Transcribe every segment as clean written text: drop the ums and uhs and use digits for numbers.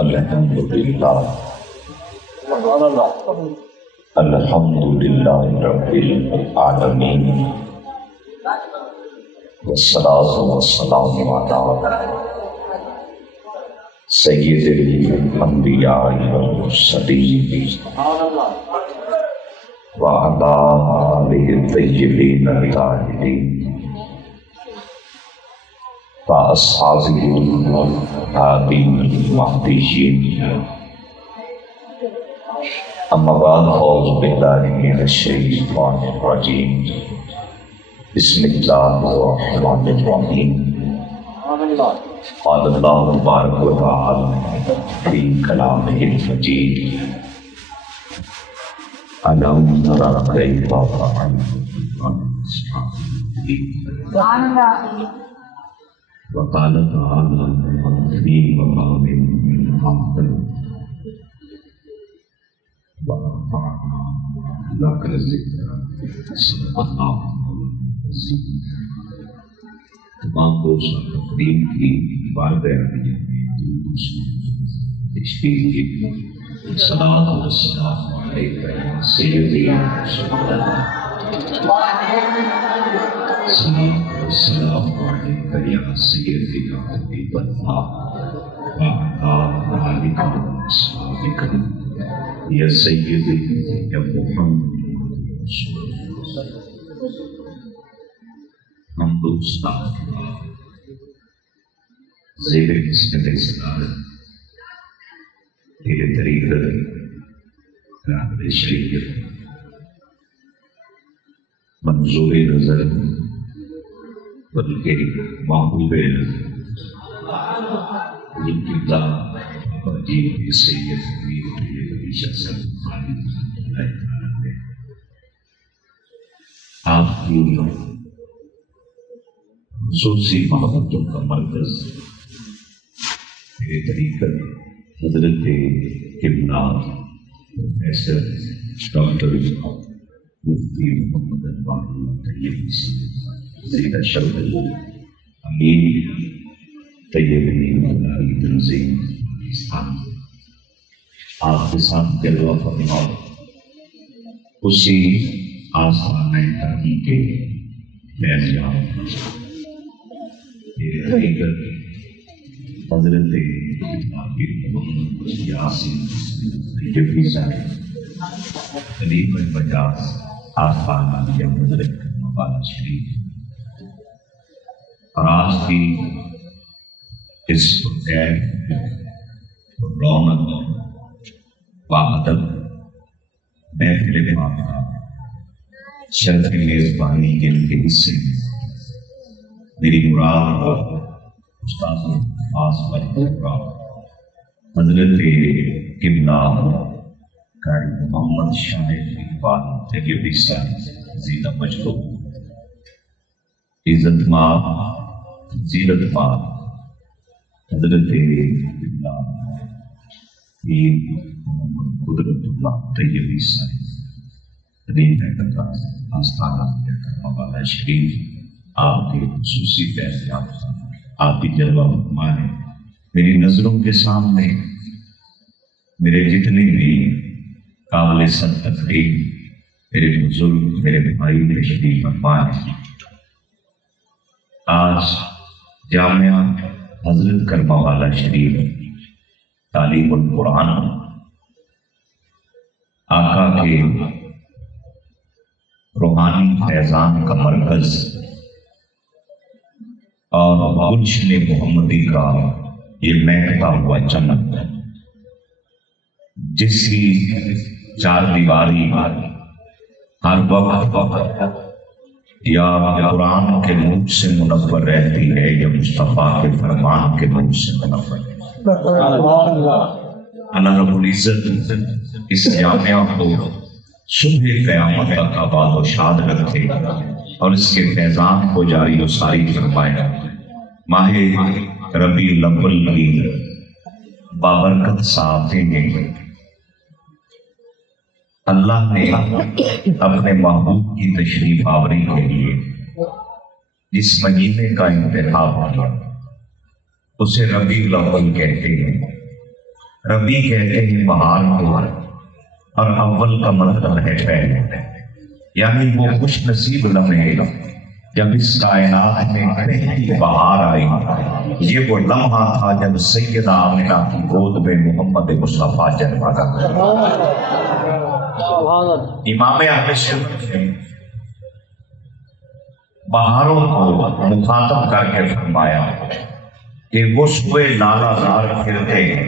الحمد للہ الحمد للہ رب العالمین والصلاة والسلام علی سید الانبیاء والمرسلین وعلی آلہ الطیبین الطاہرین وأصحابه الهادين المهديين أما بعد أعوذ بالله من الشيطان الرجيم بسم الله الرحمن الرحيم قال الله تبارك وتعالى في كلامه المجيد ألم تر كيف فعل سبحان الله وقال تعالى في مقام محمد ورفعنا لك ذكرك صدق الله العظيم. تمام دوست تقدیم کی بارگاہ میں صلاۃ و سلام علیک یا سیدی رسول اللہ السلام علیکم یا سیدی حبیب اللہ وعلی آلک واصحابک یا سیدی یا محمد رسول اللہ. ہم دوستان زیر قسمت صدارت تیرے طریقت رحمت شریف منظور نظر بلکہ محبوب ذوالفقار عجیب سید امیر ہمیشہ سے آپ کی خصوصی محبتوں کا مرکز میرے طریقت حضرت قبلہ پروفیسر ڈاکٹر مفتی محمد انوار اللہ طیب زیدہ شرف امیر طیبین فلاحی تنظیم پاکستان آپ کے ساتھ جلوہ فرما اسی آسان تحقیق کے فیضیاب میرے حقیقت حضرت محمد یاسین طیبی صاحب خلیفہ مجاز آسان عالیہ حضرت مبارک شریف اور آج کی اس پرغیر رونق و ادب محفل پاک کا شرف میزبانی کے حصے میری مراد استاد خاص حضرت قبلہ قاری محمد شاہد اقبال طیبی صاحب زیدہ مجدو عزت ماں زیرت ماں حضرت قبلہ پیر محمد قدرت اللہ طیبی صاحب قدیم آستانہ کرموالا شریف آپ کے خصوصی فیضیاب آپ کی جلوہ فرمائے. میری نظروں کے سامنے میرے جتنے بھی قابل صد تقریر میرے بزرگ میرے بھائی تشریف فرمائے. آج جامعہ حضرت کرموالا شریف تعلیم القرآن آقا کے روحانی فیضان کا مرکز اور گلشن محمدی کا یہ مہکتا ہوا چمن جس کی چار دیواری ہر وقت یا قرآن کے نور سے منور رہتی ہے یا مصطفیٰ کے فرمان کے نور سے منور. اللہ رب العزت اس جامعہ کو صبح قیامت تک آباد و شاد رکھے اور اس کے فیضان کو جاری و ساری فرمائے. ماہ ربیع الاول کی بابرکت ساعتیں میں اللہ نے اپنے محبوب کی تشریف آوری کے لیے جس مہینے کا انتخاب کیا اسے ربیع الاول کہتے ہیں. ربی کہتے ہیں بہار کو، اور اول کا مطلب ہے پہلے، یعنی وہ خوش نصیب لمحے جب اس کائنات میں پہلی بہار آئی، یہ وہ لمحہ تھا جب سیدہ آمنہ کی گود میں محمد مصطفیٰ جنما گیا۔ امام اہل سنت نے بہاروں کو مخاطب کر کے فرمایا کہ وہ صبح لالا زار پھرتے ہیں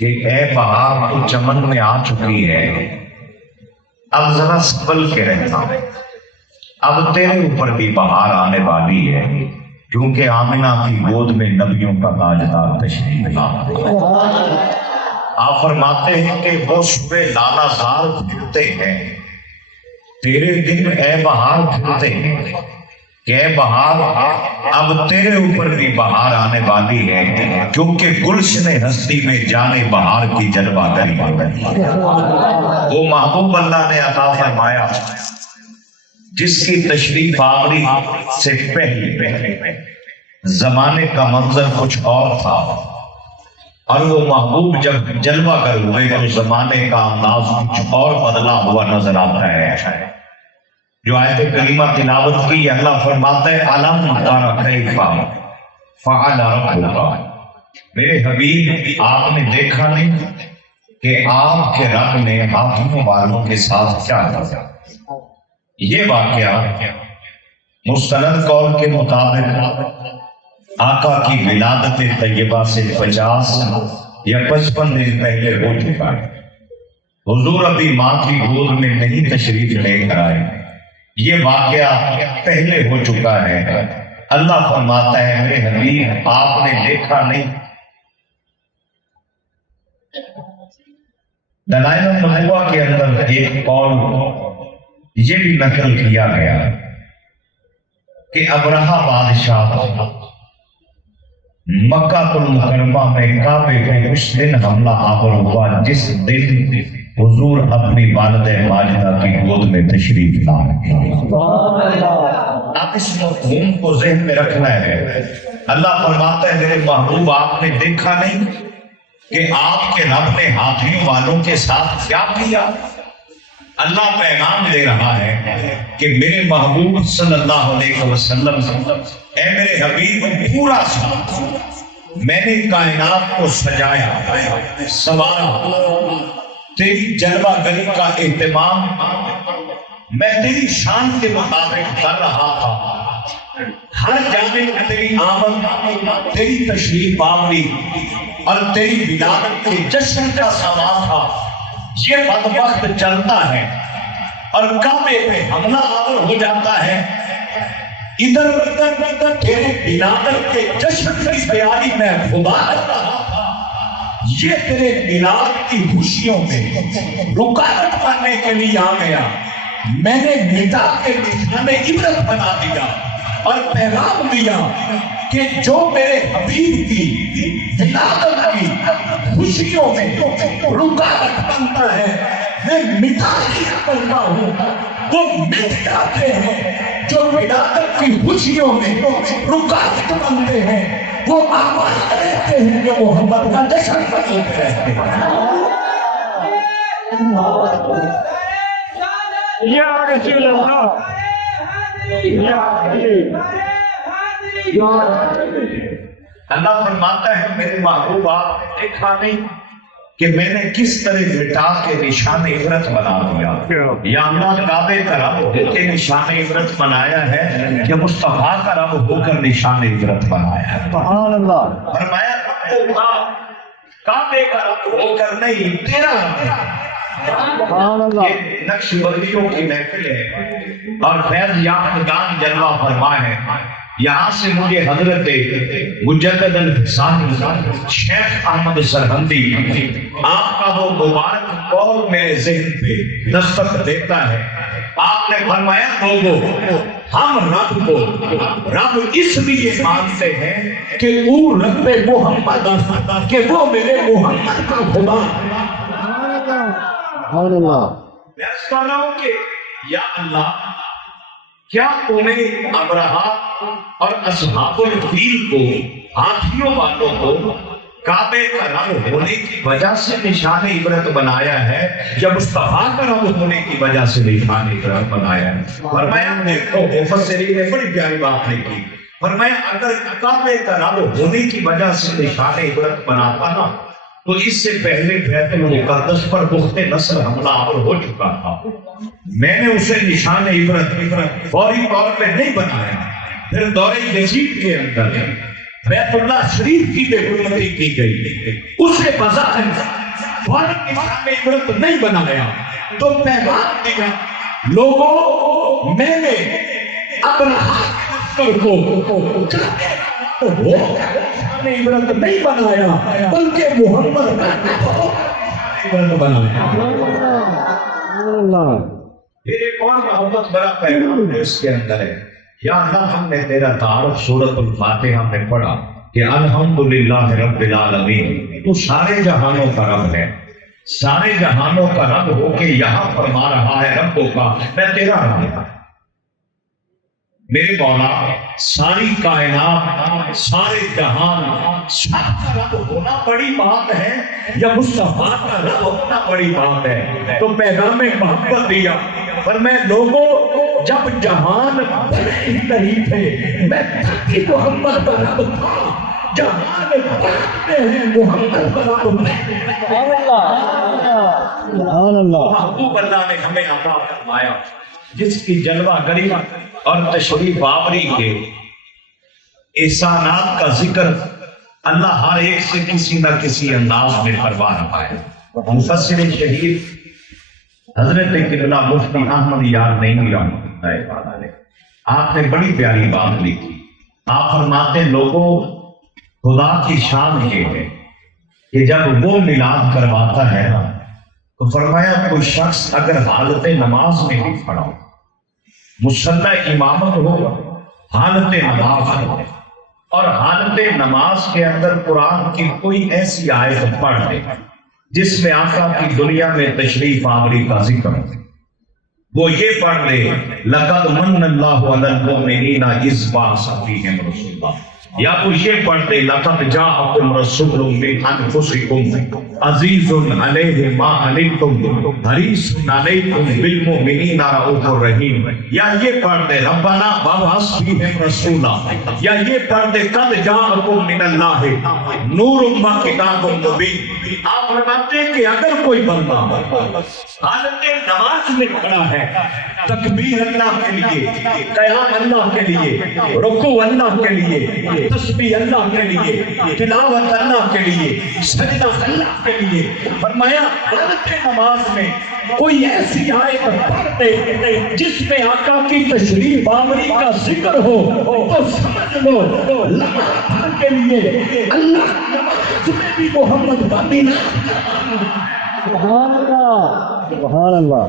کہ اے بہار تو چمن میں آ چکی ہے، اب ذرا سنبھل کے رہنا، اب تیرے اوپر بھی بہار آنے والی ہے، کیونکہ آمنہ کی گود میں نبیوں کا تاجدار تشریف لایا۔ آپ فرماتے ہیں کہ وہ صبح لالا زار پھرتے ہیں، تیرے دن اے بہار پھرتے ہیں کہ اے بہار اب تیرے اوپر بھی بہار آنے والی ہے، کیونکہ گلشن ہستی میں جانے بہار کی جلوہ گری وہ محبوب اللہ نے عطا فرمایا جس کی تشریف آوری سے پہلے زمانے کا منظر کچھ اور تھا، اور وہ محبوب جب جلوہ گر ہوئے تو زمانے کا انداز کچھ اور بدلا ہوا نظر آتا ہے۔ جو آیت کریمہ تلاوت کی، اللہ فرماتا ہے علم تر کیف فعل ربک، میرے حبیب آپ نے دیکھا نہیں کہ آپ کے رب نے ہاتھیوں والوں کے ساتھ کیا کیا۔ یہ واقعہ مستند قول کے مطابق آقا کی ولادت طیبہ سے 50 یا 55 دن پہلے ہو چکا ہے۔ حضور ابھی ماں کی گود میں نہیں تشریف لے کر آئے، یہ واقعہ پہلے ہو چکا ہے۔ اللہ فرماتا ہے میرے حبیب آپ نے دیکھا نہیں۔ دلائل النبوہ کے اندر ایک قول یہ بھی نقل کیا گیا کہ ابرہہ بادشاہ مکہ المکرمہ میں کعبے پہ اس دن حملہ آور ہوا جس دن حضور اپنی والدہ ماجدہ کی گود میں تشریف لائے۔ آپ اس مفہوم کو ذہن میں رکھنا ہے۔ اللہ فرماتا ہے میرے محبوب آپ نے دیکھا نہیں کہ آپ کے رب نے ہاتھیوں والوں کے ساتھ کیا کیا۔ اللہ پیغام دے رہا ہے کہ میرے محبوب صلی اللہ علیہ وسلم اے میرے حبیب پورا ساتھ میں نے کائنات کو سجایا سنوارا، تیری جلوہ گری کا اہتمام میں تیری شان کے مطابق کر رہا تھا۔ ہر جانب تیری آمد، تیری تشریف آوری اور تیری ولادت کے جشن کا سامان تھا۔ یہ بدبخت چلتا ہے اور کعبے پہ حملہ آور ہو جاتا ہے، ادھر تیرے ولادت کے جشن کی تیاری میں خدا کر رہا تھا، یہ تیرے میلاد کی خوشیوں میں رکاوٹ کرنے کے لیے آ گیا۔ میں نے مٹا کے نشان عبرت بنا دیا اور پیغام دیا کہ جو میرے حبیب کی ولادت کی خوشیوں میں رکاوٹ بنتا ہے میں مٹا دیا کرتا ہوں، وہ مٹ جاتے ہیں۔ جو ولادت کی خوشیوں میں رکاوٹ بنتے ہیں وہ آباد رہتے ہیں، جو محمد کا جشن مناتے رہتے ہیں۔ یا رسول اللہ، یا حبیب، اللہ فرماتا ہے میرے محبوب آپ نے دیکھا نہیں کہ میں نے کس طرح مٹا کے نشان عبرت بنا دیا۔ یا اللہ کعبے کا رب کے نشان عبرت بنایا ہے کہ مصطفیٰ کا رب ہو کر نشان عبرت بنایا ہے۔ سبحان اللہ۔ فرمایا کعبے کا رب ہو کر نہیں، تیرا رب۔ یہ نقش بندیوں کی محفل ہے اور فیض یافتگان جلوہ فرما ہے۔ یہاں سے مجھے حضرت مجدد الفسانی شیخ احمد سرہندی آپ کا وہ مبارک قول میرے ذہن پہ دستک دیتا ہے۔ آپ نے فرمایا لوگوں ہم رب کو رب اس لیے مانتے ہیں کہ وہ رب محمد، کہ وہ میرے محمد کا خدا۔ میں اس کہہ رہا ہوں کہ یا اللہ کیا تمہیں ابرہہ اور اصحاب الفیل کو، ہاتھیوں والوں کو کعبے کا رب ہونے کی وجہ سے نشان عبرت بنایا ہے یا مصطفیٰ کا رب ہونے کی وجہ سے نشان عبرت بنایا ہے؟ فرمایا مفسرین نے بڑی پیاری بات لکھی، فرمایا اگر کعبے کا رب ہونے کی وجہ سے نشان عبرت بناتا نا تو اس سے پہلے بیت المقدس پر بخت نصر حملہ آور ہو چکا تھا، میں نے اسے نشان عبرت فوری طور پہ نہیں بنایا۔ پھر دور یزید کے اندر بیت اللہ شریف کی بے حرمتی کی گئی، اسے بظاہر فوری نشان عبرت نہیں بنایا تو پیغام دیا لوگوں میں نے اپنا کو عبرت نہیں بنایا بلکہ محمد عبرت بنایا۔ پھر ایک اور محبت بڑا پیغام ہے اس کے اندر ہے، یا اللہ ہم نے تیرا تعارف سورۃ الفاتحہ میں پڑھا کہ الحمدللہ رب العالمین، تو سارے جہانوں کا رب ہے، سارے جہانوں کا رب ہو کے یہاں فرما رہا ہے ربوں کا میں تیرا رب ہوں۔ میرے مولا ساری کائنات سارے جہان سب کا رب ہونا بڑی بات ہے یا مصطفیٰ کا رب ہونا بڑی بات ہے؟ تو پیغام محبت دیا، پر میں لوگوں جب جہان بڑے ہی نہیں تھے میں تھکی محمد کا رب تھا، جہان بڑھتے ہیں محمد کا رب محبوب اللہ نے ہمیں عطا فرمایا جس کی جلوہ گری اور تشریف آوری کے احسانات کا ذکر اللہ ہر ایک سے کسی نہ کسی انداز میں فرما رہا ہے۔ مفسر شہید حضرت قبلہ مفتی احمد یار نعیمی رحمۃ اللہ علیہ، آپ نے بڑی پیاری بات لکھی۔ آپ فرماتے لوگوں خدا کی شان یہ ہے کہ جب وہ میلاد کرواتا ہے نا تو فرمایا کوئی شخص اگر حالت نماز میں بھی کھڑا ہو، مصلی امامت ہو، حالت نماز ہو اور حالت نماز کے اندر قرآن کی کوئی ایسی آیت پڑھ دے جس میں آقا کی دنیا میں تشریف آوری کا ذکر ہو، وہ یہ پڑھ لے لقد من اللہ علی المؤمنین اذ بعث فیہم رسولا، یا وہ یہ پڑھ دے لقد جاءکم رسول من انفسکم عزیز علیہ ما عنتم حریص علیکم بالمؤمنین رؤوف الرحیم، یا یہ پڑھ دے ربنا وابعث فیہم رسولا، یا یہ پڑھ دے قد جاءکم من اللہ نور و کتاب مبین۔ آپ فرماتے ہیں کہ اگر کوئی بندہ حالت نماز میں کھڑا ہے تکبیر اللہ کے لیے، قیام اللہ کے لیے، رکوع اللہ کے لیے، تسبیح اللہ کے لیے، تلاوت اللہ کے لیے، سجدہ اللہ کے لیے، فرمایا حالت نماز میں کوئی ایسی آیت پڑھ دے جس میں آقا کی تشریف آوری کا ذکر ہو تو سمجھ لو اللہ کے لیے اللہ نماز میں بھی محمد بابینا۔ سبحان اللہ سبحان اللہ۔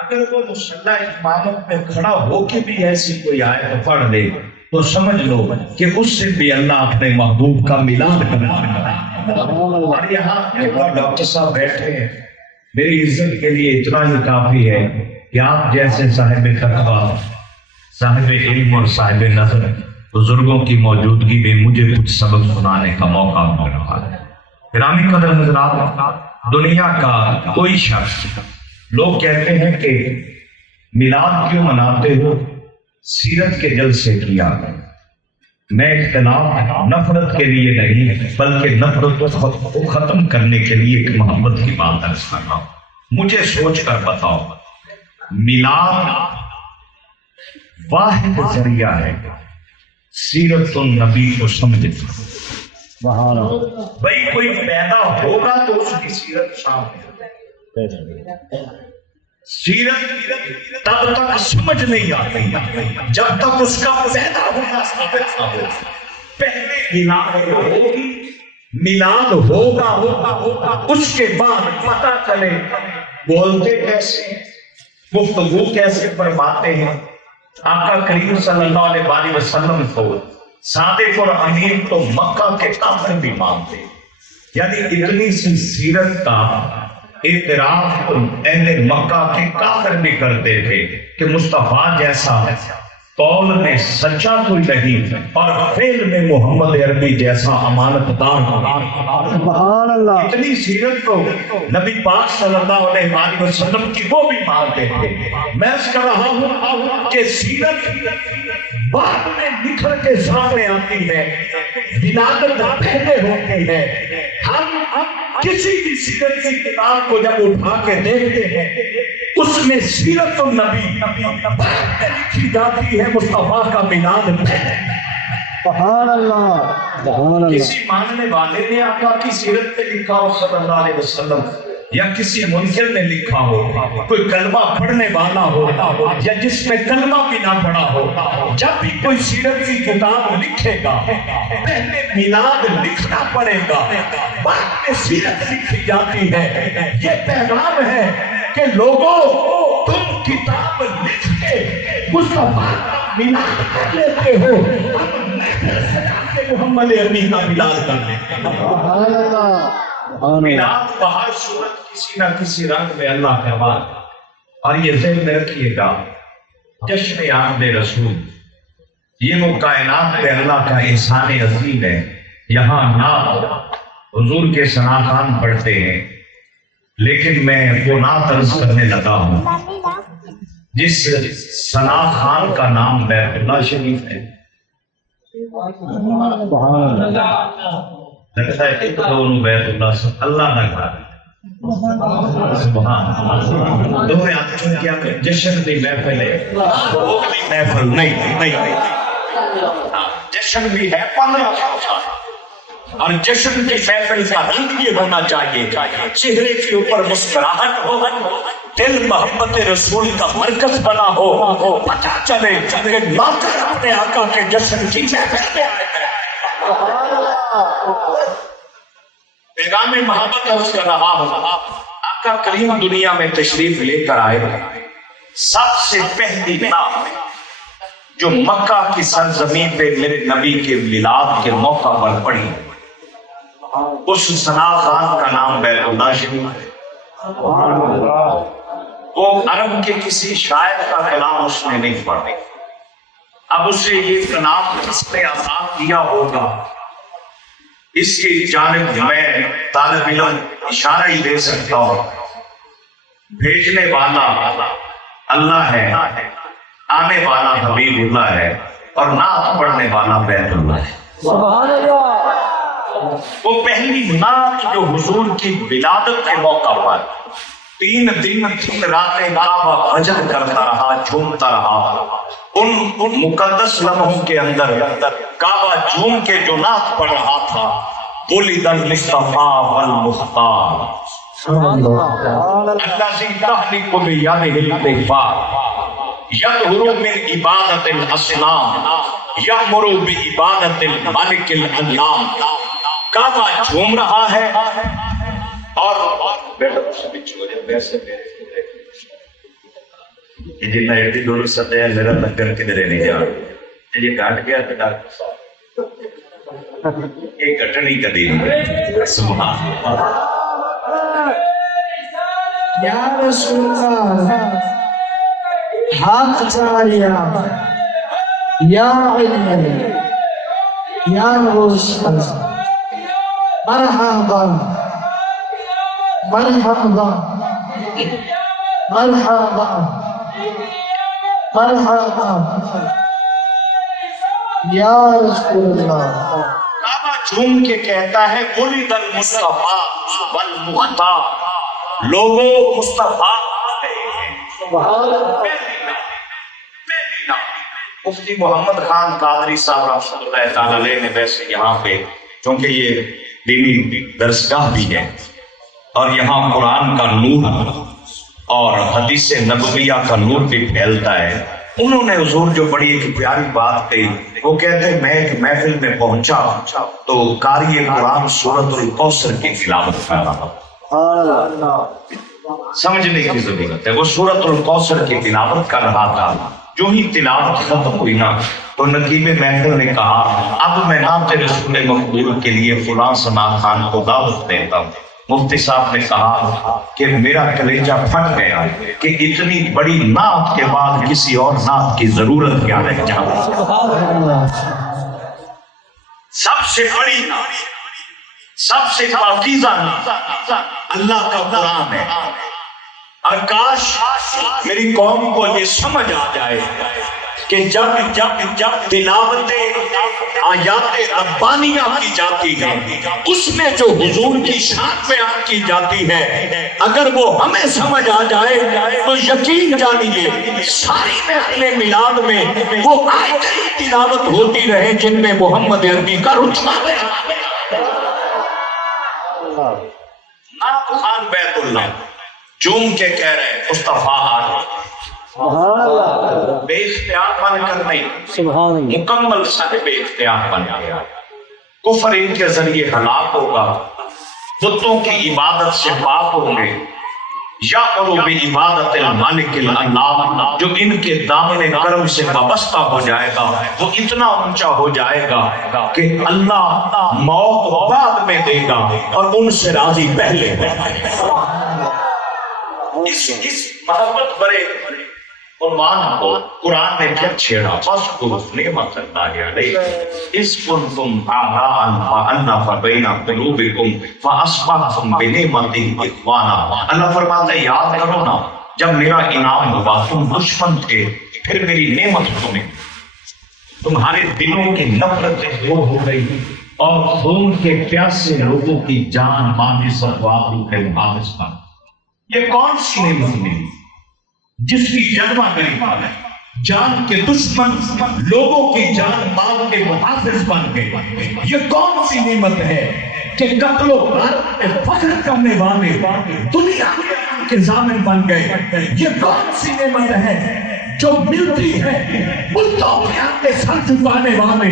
اگر وہ مصلی امامت میں کھڑا ہو کے بھی ایسی کوئی آیت پڑھ دے تو سمجھ لو کہ اس سے بھی اللہ اپنے محبوب کا میلاد کرنا ہے۔ اور یہاں ڈاکٹر صاحب بیٹھے ہیں، میری عزت کے لیے اتنا ہی کافی ہے کہ آپ جیسے صاحب تقویٰ، صاحب علم اور صاحب نظر بزرگوں کی موجودگی میں مجھے کچھ سبق سنانے کا موقع مل رہا ہے۔ گرامی قدر حضرات، دنیا کا کوئی شخص، لوگ کہتے ہیں کہ میلاد کیوں مناتے ہو؟ سیرت کے جلسے کیا۔ میں اختلاف نفرت کے لیے نہیں بلکہ نفرت کو ختم کرنے کے لیے ایک محبت کی بات عرض کر رہا ہوں۔ مجھے سوچ کر بتاؤ، میلاد واحد ذریعہ ہے سیرت النبی کو سمجھنے۔ بھائی کوئی پیدا ہوگا تو اس کی سیرت سامنے، سیرت تب تک سمجھ نہیں آتی جب تک اس کا پیدا ہونا ثابت نہ ہو۔ پہلے میلاد ہوگی، میلاد ہوگا، اس کے بعد پتہ چلے بولتے کیسے، گفتگو کیسے فرماتے ہیں۔ آقا کریم صلی اللہ علیہ وسلم کو صادق اور امین تو مکہ کے کافر بھی مانتے، یعنی اتنی سی سیرت کا اعتراف اہل مکہ کے کافر بھی کرتے تھے کہ مصطفیٰ جیسا قول میں سچا کوئی نہیں اور فعل میں محمد عربی جیسا امانت دار سبحان اللہ اتنی سیرت تو نبی پاک صلی اللہ علیہ وآلہ وسلم کی وہ بھی مانتے تھے. میں اس کر رہا ہوں کہ سیرت بعد میں نکھر کے سامنے آتی ہے، ولادت پہلے ہوتی ہے. ہم کسی بھی سیرت کی کتاب کو جب اٹھا کے دیکھتے ہیں اس میں سیرت النبی بعد میں لکھی جاتی ہے، مصطفیٰ کا میلاد پہلے. سبحان اللہ سبحان اللہ. کسی ماننے والے نے آقا کی سیرت پہ لکھا ہو صلی اللہ علیہ وسلم، یا کسی منکر نے لکھا ہو، کوئی کلمہ پڑھنے والا ہو یا جس نے کلمہ بھی نہ پڑھا ہو، جب بھی کوئی سیرت کی کتاب لکھے گا پہلے میلاد لکھنا پڑے گا، بعد میں سیرت لکھی جاتی ہے. یہ پیغام ہے کہ لوگوں تم کتاب لکھ کے مصطفیٰ کا میلاد کر لیتے ہو، محمد عربی کا میلاد کر لیتے ہیں. سبحان اللہ سبحان اللہ. میلاد بہر صورت کسی نہ کسی رنگ میں اللہ کا بات. اور یہ ذہن میں رکھیے گا، جشن آمد رسول یہ وہ کائنات پہ اللہ کا احسان عظیم ہے. یہاں نعت حضور کے ثنا خوان پڑھتے ہیں، لیکن میں وہ نعت عرض کرنے لگا ہوں جس ثنا خوان کا نام بیت اللہ شریف ہے. سبحان اللہ لگتا ہے کہ دونوں بیت اللہ سے اللہ نہ گھر. سبحان اللہ. دو آدمی کیا کہ جشن بھی محفل ہے، وہ بھی محفل نہیں. جشن بھی ہے 15 سال، اور جشن کی محفل کا رنگ یہ ہونا چاہیے چہرے کے اوپر مسکراہٹ ہو، دل محبت رسول کا مرکز بنا ہو، پتہ چلے کہ نوکر اپنے آقا کے جشن کی محفل میں آئے ہیں. پیغام محبت عرض کر رہا ہوں. آقا کریم دنیا میں تشریف لے کر آئے، سب سے پہلی نام جو مکہ کی سرزمین پہ میرے نبی کے میلاد کے موقع پر پڑھی، اس ثنا خوان کا نام بیت اللہ شریف ہے. وہ عرب کے کسی شاعر کا کلام اس نے نہیں پڑھا. اب اسے یہ نام کس نے آزاد کیا ہوگا، اس کی جانب میں طالب علم اشارہ ہی دے سکتا ہوں. بھیجنے والا اللہ ہے، آنے والا حبیب اللہ ہے، اور نعت پڑھنے والا بیت اللہ ہے. سبحان اللہ. وہ پہلی نعت جو حضور کی ولادت کے موقع پر 3 دن 3 راتیں کعبہ بھجن کرتا رہا، جھومتا رہا. ان مقدس لمحوں کے اندر کعبہ جھوم کے جو نعت پڑھ رہا تھا، ولد المصطفیٰ والمختار الذی تحلق بیدہ الکفار یظہر من عبادت الاصنام یأمر بعبادت الملک العلام. کعبہ جھوم رہا ہے اور جتنا ایڈی دور سطح ہے میرا لنگر کدھرے نہیں جا رہا. یہ کاٹ گیا تو ڈاکٹر ایک گھٹنی کا دین. سبحان اللہ. یا رسول اللہ حق جاریا یا علم یا روشن مرحبا مرحبا مرحبا مرحبا یا رسول اللہ. کعبہ جھوم کے کہتا ہے ولد المصطفیٰ والمختار. لوگوں مصطفیٰ مفتی محمد خان قادری صاحب رحمۃ اللہ تعالی علیہ نے ویسے یہاں پہ چونکہ یہ دینی درسگاہ بھی ہے اور یہاں قرآن کا نور اور حدیث نبویہ کا نور بھی پھیلتا ہے، انہوں نے حضور جو بڑی ایک پیاری بات کہی. وہ کہتے ہیں میں ایک محفل میں پہنچا تو قاری قرآن سورۃ الکوثر کی تلاوت کر رہا. سمجھنے کی ضرورت ہے. وہ سورۃ الکوثر کی تلاوت کر رہا تھا. جو ہی تلاوت ختم ہوئی نا تو نقیب محفل نے کہا اب میں نعت رسول مقبول کے لیے فلاں ثنا خوان کو دعوت دیتا ہوں. مفتی صاحب نے کہا کہ میرا کلیجہ پھٹ گیا کہ اتنی بڑی نعت کے بعد کسی اور نعت کی ضرورت کیا رہ جاتی. سب سے بڑی نعت، سب سے پاکیزہ نعت اللہ کا قرآن ہے. اور کاش میری قوم کو یہ سمجھ آ جائے کہ جب تلاوت آیات ربانیہ کی جاتی ہے اس میں جو حضور کی شان بیان کی جاتی ہے، اگر وہ ہمیں سمجھ آ جائے تو یقین جانیے ساری محفل میلاد میں وہ آیتیں ہی تلاوت ہوتی رہے جن میں محمد عربی کا رتبہ ہے. خان بیت اللہ چوم کے کہہ رہے مصطفیٰ آ رہے، سبحان اللہ، بے اختیار بن کر نہیں، سبحان اللہ، مکمل صاحب اختیار بن گیا. کفر ان کے ذریعے ہلاک ہوگا، بتوں کی عبادت سے پاک ہوں گے. یا قلوب عبادت المالک اللہ، جو ان کے دامن کرم سے وابستہ ہو جائے گا وہ اتنا اونچا ہو جائے گا کہ اللہ موت بعد میں دے گا اور ان سے راضی پہلے ہو جائے گا. اس محبت برے عنوان کو قرآن نے پھر چھیڑا، فاذکروا نعمت اللہ علیکم اذ کنتم اعداء فألف بین قلوبکم فاصبحتم بنعمتہ اخوانا. اللہ فرماتا ہے یاد کرو نا جب میرا انعام ہوا تم دشمن تھے، پھر میری نعمت تمہیں تمہارے دلوں کی نفرتیں دور ہو گئی اور خون کے پیاسے لوگوں کی جان مانے سرواغلو کے محافظ کا. یہ کون سی نعمت ملی جس کی جلوہ کری ہے؟ جان کے دشمن لوگوں کی جان مال کے محافظ بن گئے. یہ کون سی نعمت ہے کہ قتل و غارت میں فخر کرنے والے دنیا کے ضامن بن گئے. یہ کون سی نعمت ہے جو ملتی ہے بتوں کے آگے سر جھکانے والے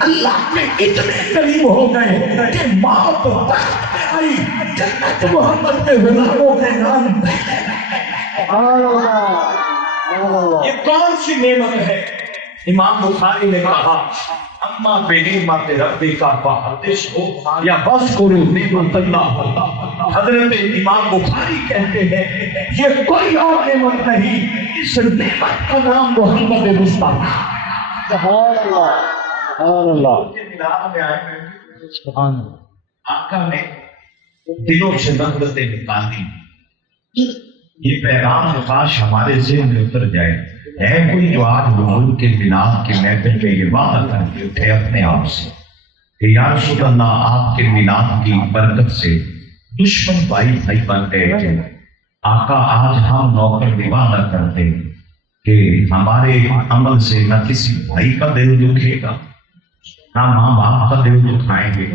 اللہ کے اتنے قریب ہو گئے کہ موت آئی جنت محمد کے غلاموں کے نام. یہ کون سی نعمت ہے؟ امام بخاری نے کہا اما بنعمت ربک فحدث یا واذکروا نعمت اللہ. حضرت امام بخاری کہتے ہیں یہ کوئی اور نعمت نہیں، اس نعمت کا نام محمد مصطفیٰ. سبحان اللہ، سبحان اللہ، سبحان اللہ. آقا نے دلوں سے نفرتیں نکال دی. یہ پیغام کاش ہمارے ذہن میں اتر جائے. ہے کوئی جو آج حضور کے میلاد کے محفل پہ یہ وعدہ کرتے تھے اپنے آپ سے کہ یا رسول اللہ آپ کے میلاد کی برکت سے دشمن بھائی بھائی بن گئے تھے. آقا آج ہم نوکر بھی وعدہ کرتے کہ ہمارے عمل سے نہ کسی بھائی کا دل دکھے گا، نہ ماں باپ کا دل دکھائیں گے،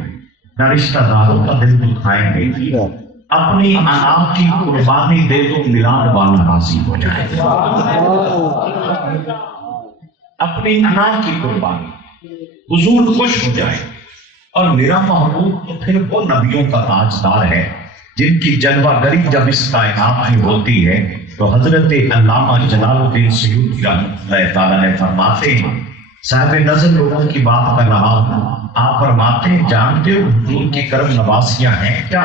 نہ رشتہ داروں کا دل دکھائیں گے. اپنی انا کی قربانی دے تو میلاد والا راضی ہو جائے. اپنی انا کی قربانی حضور خوش ہو جائے. اور میرا محبوب تو پھر وہ نبیوں کا تاجدار ہے جن کی جلوہ گری جب اس کائنات میں ہوتی ہے تو حضرت علامہ جلال الدین سیوطی رحمۃ اللہ تعالیٰ نے فرماتے ہیں، صاحب نظر لوگوں کی بات کر رہا ہوں، آپ فرماتے ہیں جانتے ہو حضور کی کرم نوازیاں ہیں کیا؟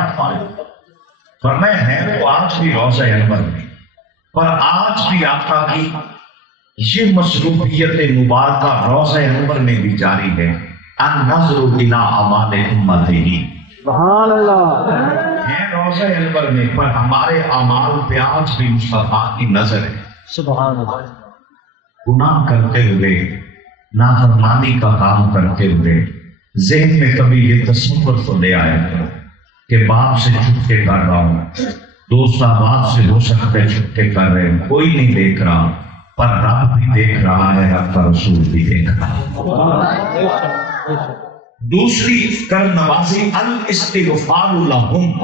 فرمایا ہے وہ آج بھی روضہ انور میں، اور آج بھی آقا کی یہ مصروفیت مبارکہ روضہ انور میں بھی جاری ہے. النظر الی اعمال امتہ، سبحان اللہ، ہے روضہ انور میں، پر ہمارے اعمال پہ آج بھی مصطفیٰ کی نظر ہے. سبحان اللہ. گناہ کرتے ہوئے، نافرمانی کا کام کرتے ہوئے ذہن میں کبھی یہ تصور تو لے آیا کرو کہ باپ سے چھٹکے کر رہا ہوں، دوست احباب سے ہو سکتا ہے چھٹکے کر رہے ہیں، کوئی نہیں دیکھ رہا پر رب بھی دیکھ رہا ہے، رب کا رسول بھی دیکھ رہا ہے. دوسری کرم نوازی الاستغفار لہم.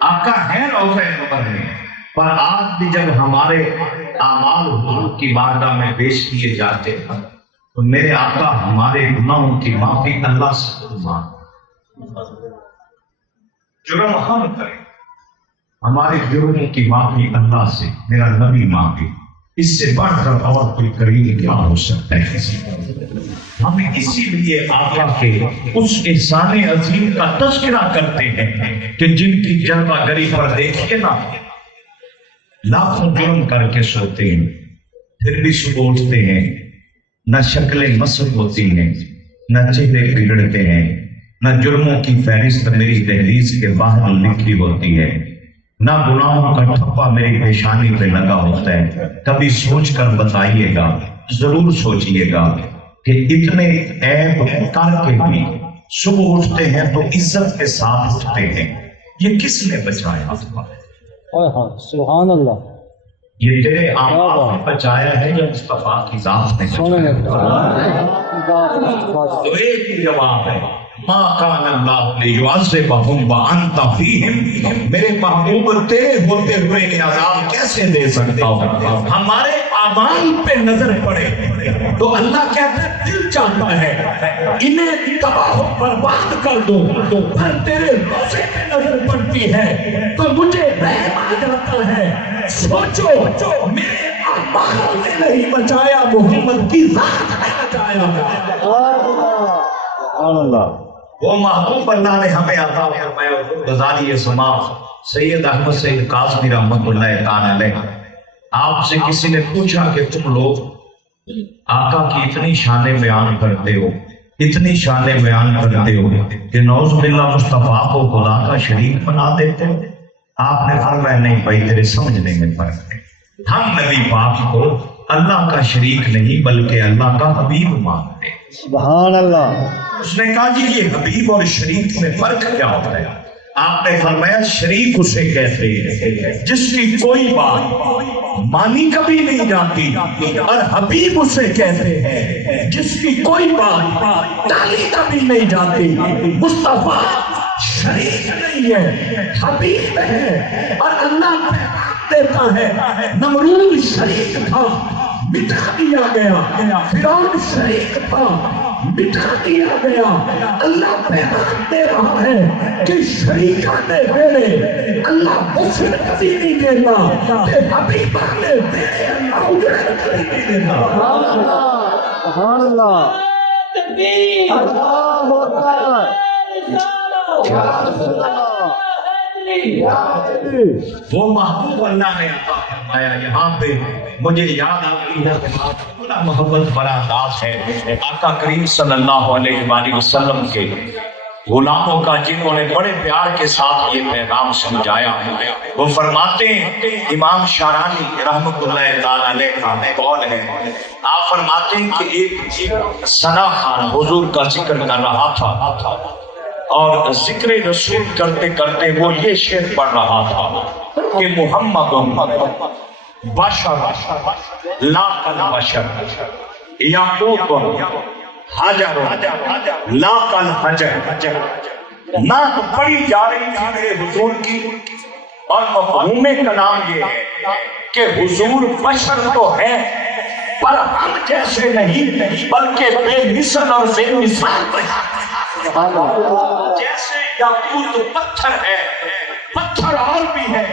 آقا ہے روضہ انور میں، پر آج بھی جب ہمارے اعمال حضور کی بارگاہ میں پیش کیے جاتے ہیں تو میرے آقا ہمارے گناہوں کی معافی اللہ سے مانگتے. جرم ہم کریں، ہمارے جرموں کی معافی اللہ سے میرا نبی مانگے. اس سے بڑھ کر اور کوئی کریم کیا ہو سکتا ہے؟ ہمیں اسی لیے آقا کے اس احسان عظیم کا تذکرہ کرتے ہیں کہ جن کی جلوہ گری پر دیکھیے نا، لاکھوں جرم کر کے سوتے ہیں پھر بھی صبح اٹھتے ہیں، نہ شکلیں مسخ ہوتی ہیں، نہ چہرے بگڑتے ہیں، نہ جرموں کی فہرست میری دہلیز کے باہر لکھی ہوتی ہے، نہ گناہوں کا ٹھپا میری پیشانی پہ لگا ہوتا ہے۔ کبھی سوچ کر بتائیے گا، ضرور سوچئے گا کہ اتنے عیب کر کے بھی صبح اٹھتے ہیں تو عزت کے ساتھ اٹھتے ہیں، یہ کس نے بچایا؟ سبحان اللہ، یہ تیرے اعمال نے بچایا ہے یا مصطفیٰ کی ذات نے بچایا؟ تو ایک ہی جواب ہے، ما کان اللہ لیعذبہم وانت فیہم، میرے محبوب تیرے ہوتے ہوئے انہیں عذاب کیسے دے سکتا ہوں؟ ہمارے اعمال پہ نظر پڑے تو اللہ کہتا ہے دل چاہتا ہے انہیں تباہ و برباد کر دو، پر تیرے روزے پہ نظر پڑتی ہے تو مجھے رحم آ جاتا ہے۔ سوچو میرے اعمال نے نہیں بچایا، محمد کی ذات نے بچایا۔ سبحان اللہ، وہ محبوب اللہ نے ہمیں عطا فرمایا۔ غزالی سما سید احمد سید قاسمی رحمۃ اللہ تعالی علیہ، آپ سے کسی نے پوچھا کہ تم لوگ آقا کی اتنی شانیں بیان کرتے ہو، اتنی شانیں بیان کرتے ہو کہ نعوذ باللہ مصطفیٰ کو خدا کا شریک بنا دیتے ہو؟ آپ نے فرمایا نہیں بھائی، تیرے سمجھنے میں فرق ہے، ہم نبی پاک کو اللہ کا شریک نہیں بلکہ اللہ کا حبیب مانتے ہیں۔ سبحان اللہ، اس نے کہا جی یہ حبیب اور شریک میں فرق کیا ہوتا ہے؟ آپ نے فرمایا شریک اسے کہتے ہیں جس کی کوئی بات مانی کبھی نہیں جاتی، اور حبیب اسے کہتے ہیں جس کی کوئی بات ٹالی کبھی نہیں جاتی۔ مصطفیٰ شریک نہیں ہے، حبیب ہے، اور اللہ پیغام دیتا ہے۔ نمرود شریک تھا، مٹا دیا گیا، فرعون شریک تھا، مٹا دیا گیا۔ اللہ پیغام دے رہا ہے کہ شریکان میرے اللہ مفت کبھی نہیں دیتا، کہ حبیبہ نے میرے اللہ اجرت کبھی نہیں دیتا۔ سبحان اللہ، اللہ اکبر، وہ محبوب اللہ نے عطا فرمایا۔ یہاں پہ مجھے یاد آتی ہے بڑا محبت بڑا انداز ہے آقا کریم صلی اللہ علیہ وآلہ وسلم کے غلاموں کا، جنہوں نے بڑے پیار کے ساتھ یہ پیغام سمجھایا۔ وہ فرماتے ہیں، امام شارانی رحمۃ اللہ تعالی علیہ کا قول ہے، آپ فرماتے ہیں کہ ایک ثنا خان حضور کا ذکر کر رہا تھا اور ذکر رسول کرتے کرتے وہ یہ شعر پڑھ رہا تھا کہ محمد بشر لا کالبشر یعقوب حجر لا کالحجر۔ نعت پڑھی جا رہی تھی میرے حضور کی، اور مفہوم کلام یہ ہے کہ حضور بشر تو ہے پر ہم جیسے نہیں، بلکہ بے مثل اور بے مثال جیسے یاقوت پتھر ہے، پتھر اور بھی ہے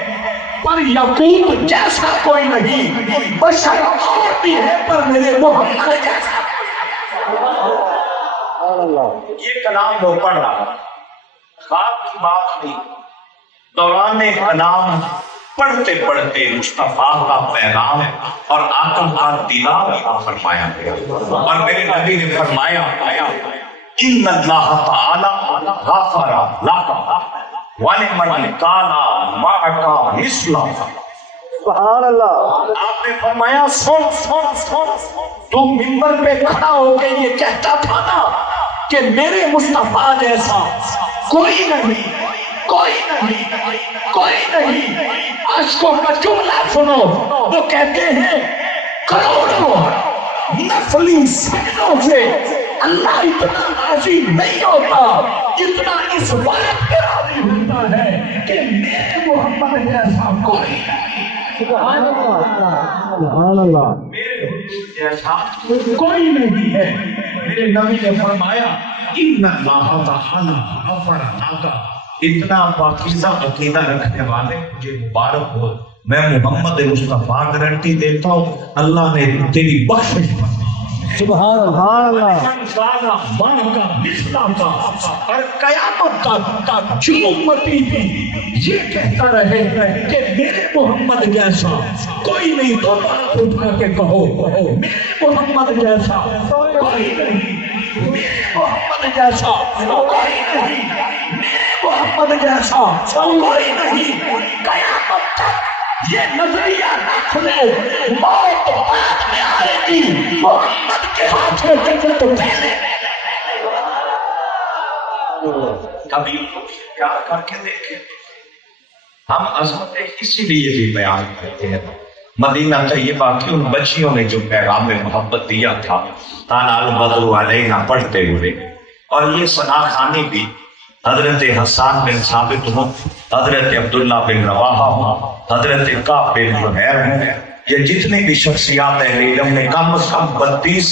پر یاقوت جیسا کوئی نہیں، بشر اور بھی ہے پر میرے محمد جیسا۔ یہ کلام وہ پڑھ رہا، خواب کی بات نہیں، دوران کلام پڑھتے پڑھتے مصطفیٰ کا پیغام اور آقا کا دیدار فرمایا گیا، اور میرے نبی نے فرمایا ان اللہ تعالی غفر لک ولمن کان معک مثلا۔ سبحان اللہ، آپ نے فرمایا سن تو منبر پہ کھڑا ہو کے یہ کہتا تھا نا کہ میرے مصطفیٰ جیسا کوئی نہیں، کوئی نہیں، کوئی نہیں۔ عاشقوں کا جملہ سنو، وہ کہتے ہیں کروڑوں نفلی سجدوں سے اللہ اتنا راضی نہیں ہوتا جتنا اس بات پہ راضی ہوتا ہے کہ میرے محمد جیسا کوئی نہیں۔ سبحان اللہ، سبحان اللہ، میرے حضور جیسا کوئی نہیں ہے۔ میرے نبی نے فرمایا ان اللہ تعالی غفر لک، اتنا پاکیزہ عقیدہ رکھنے والے مجھے مبارک ہو، میں محمد مصطفیٰ گارنٹی دیتا ہوں اللہ نے تیری بخشش سبحان اللہ اور قیامت تک جو امتی بھی یہ کہتا رہے کہ میرے محمد جیسا کوئی نہیں، تو ہاتھ اٹھا کے کہو میرے محمد جیسا کوئی نہیں، میرے محمد جیسا کوئی نہیں، میرے محمد جیسا کوئی نہیں۔ قیامت تک یہ نظریہ رکھ لے، موت بعد میں آئے گی، محمد کے ہاتھ میں جنت پہلے۔ کبھی پیار کر کے دیکھیں، ہم عظمتیں اسی لیے بھی بیان کرتے ہیں۔ مدینہ طیبہ کی ان بچیوں نے جو پیغام محبت دیا تھا تانا البدر علینا پڑھتے ہوئے، اور یہ ثنا خوانی بھی حضرت حسان بن ثابت ہوں، حضرت عبداللہ بن رواحہ ہوں، حضرت کعب بن زہیر ہوں، یہ جتنے بھی شخصیات اہل علم نے کم از کم 32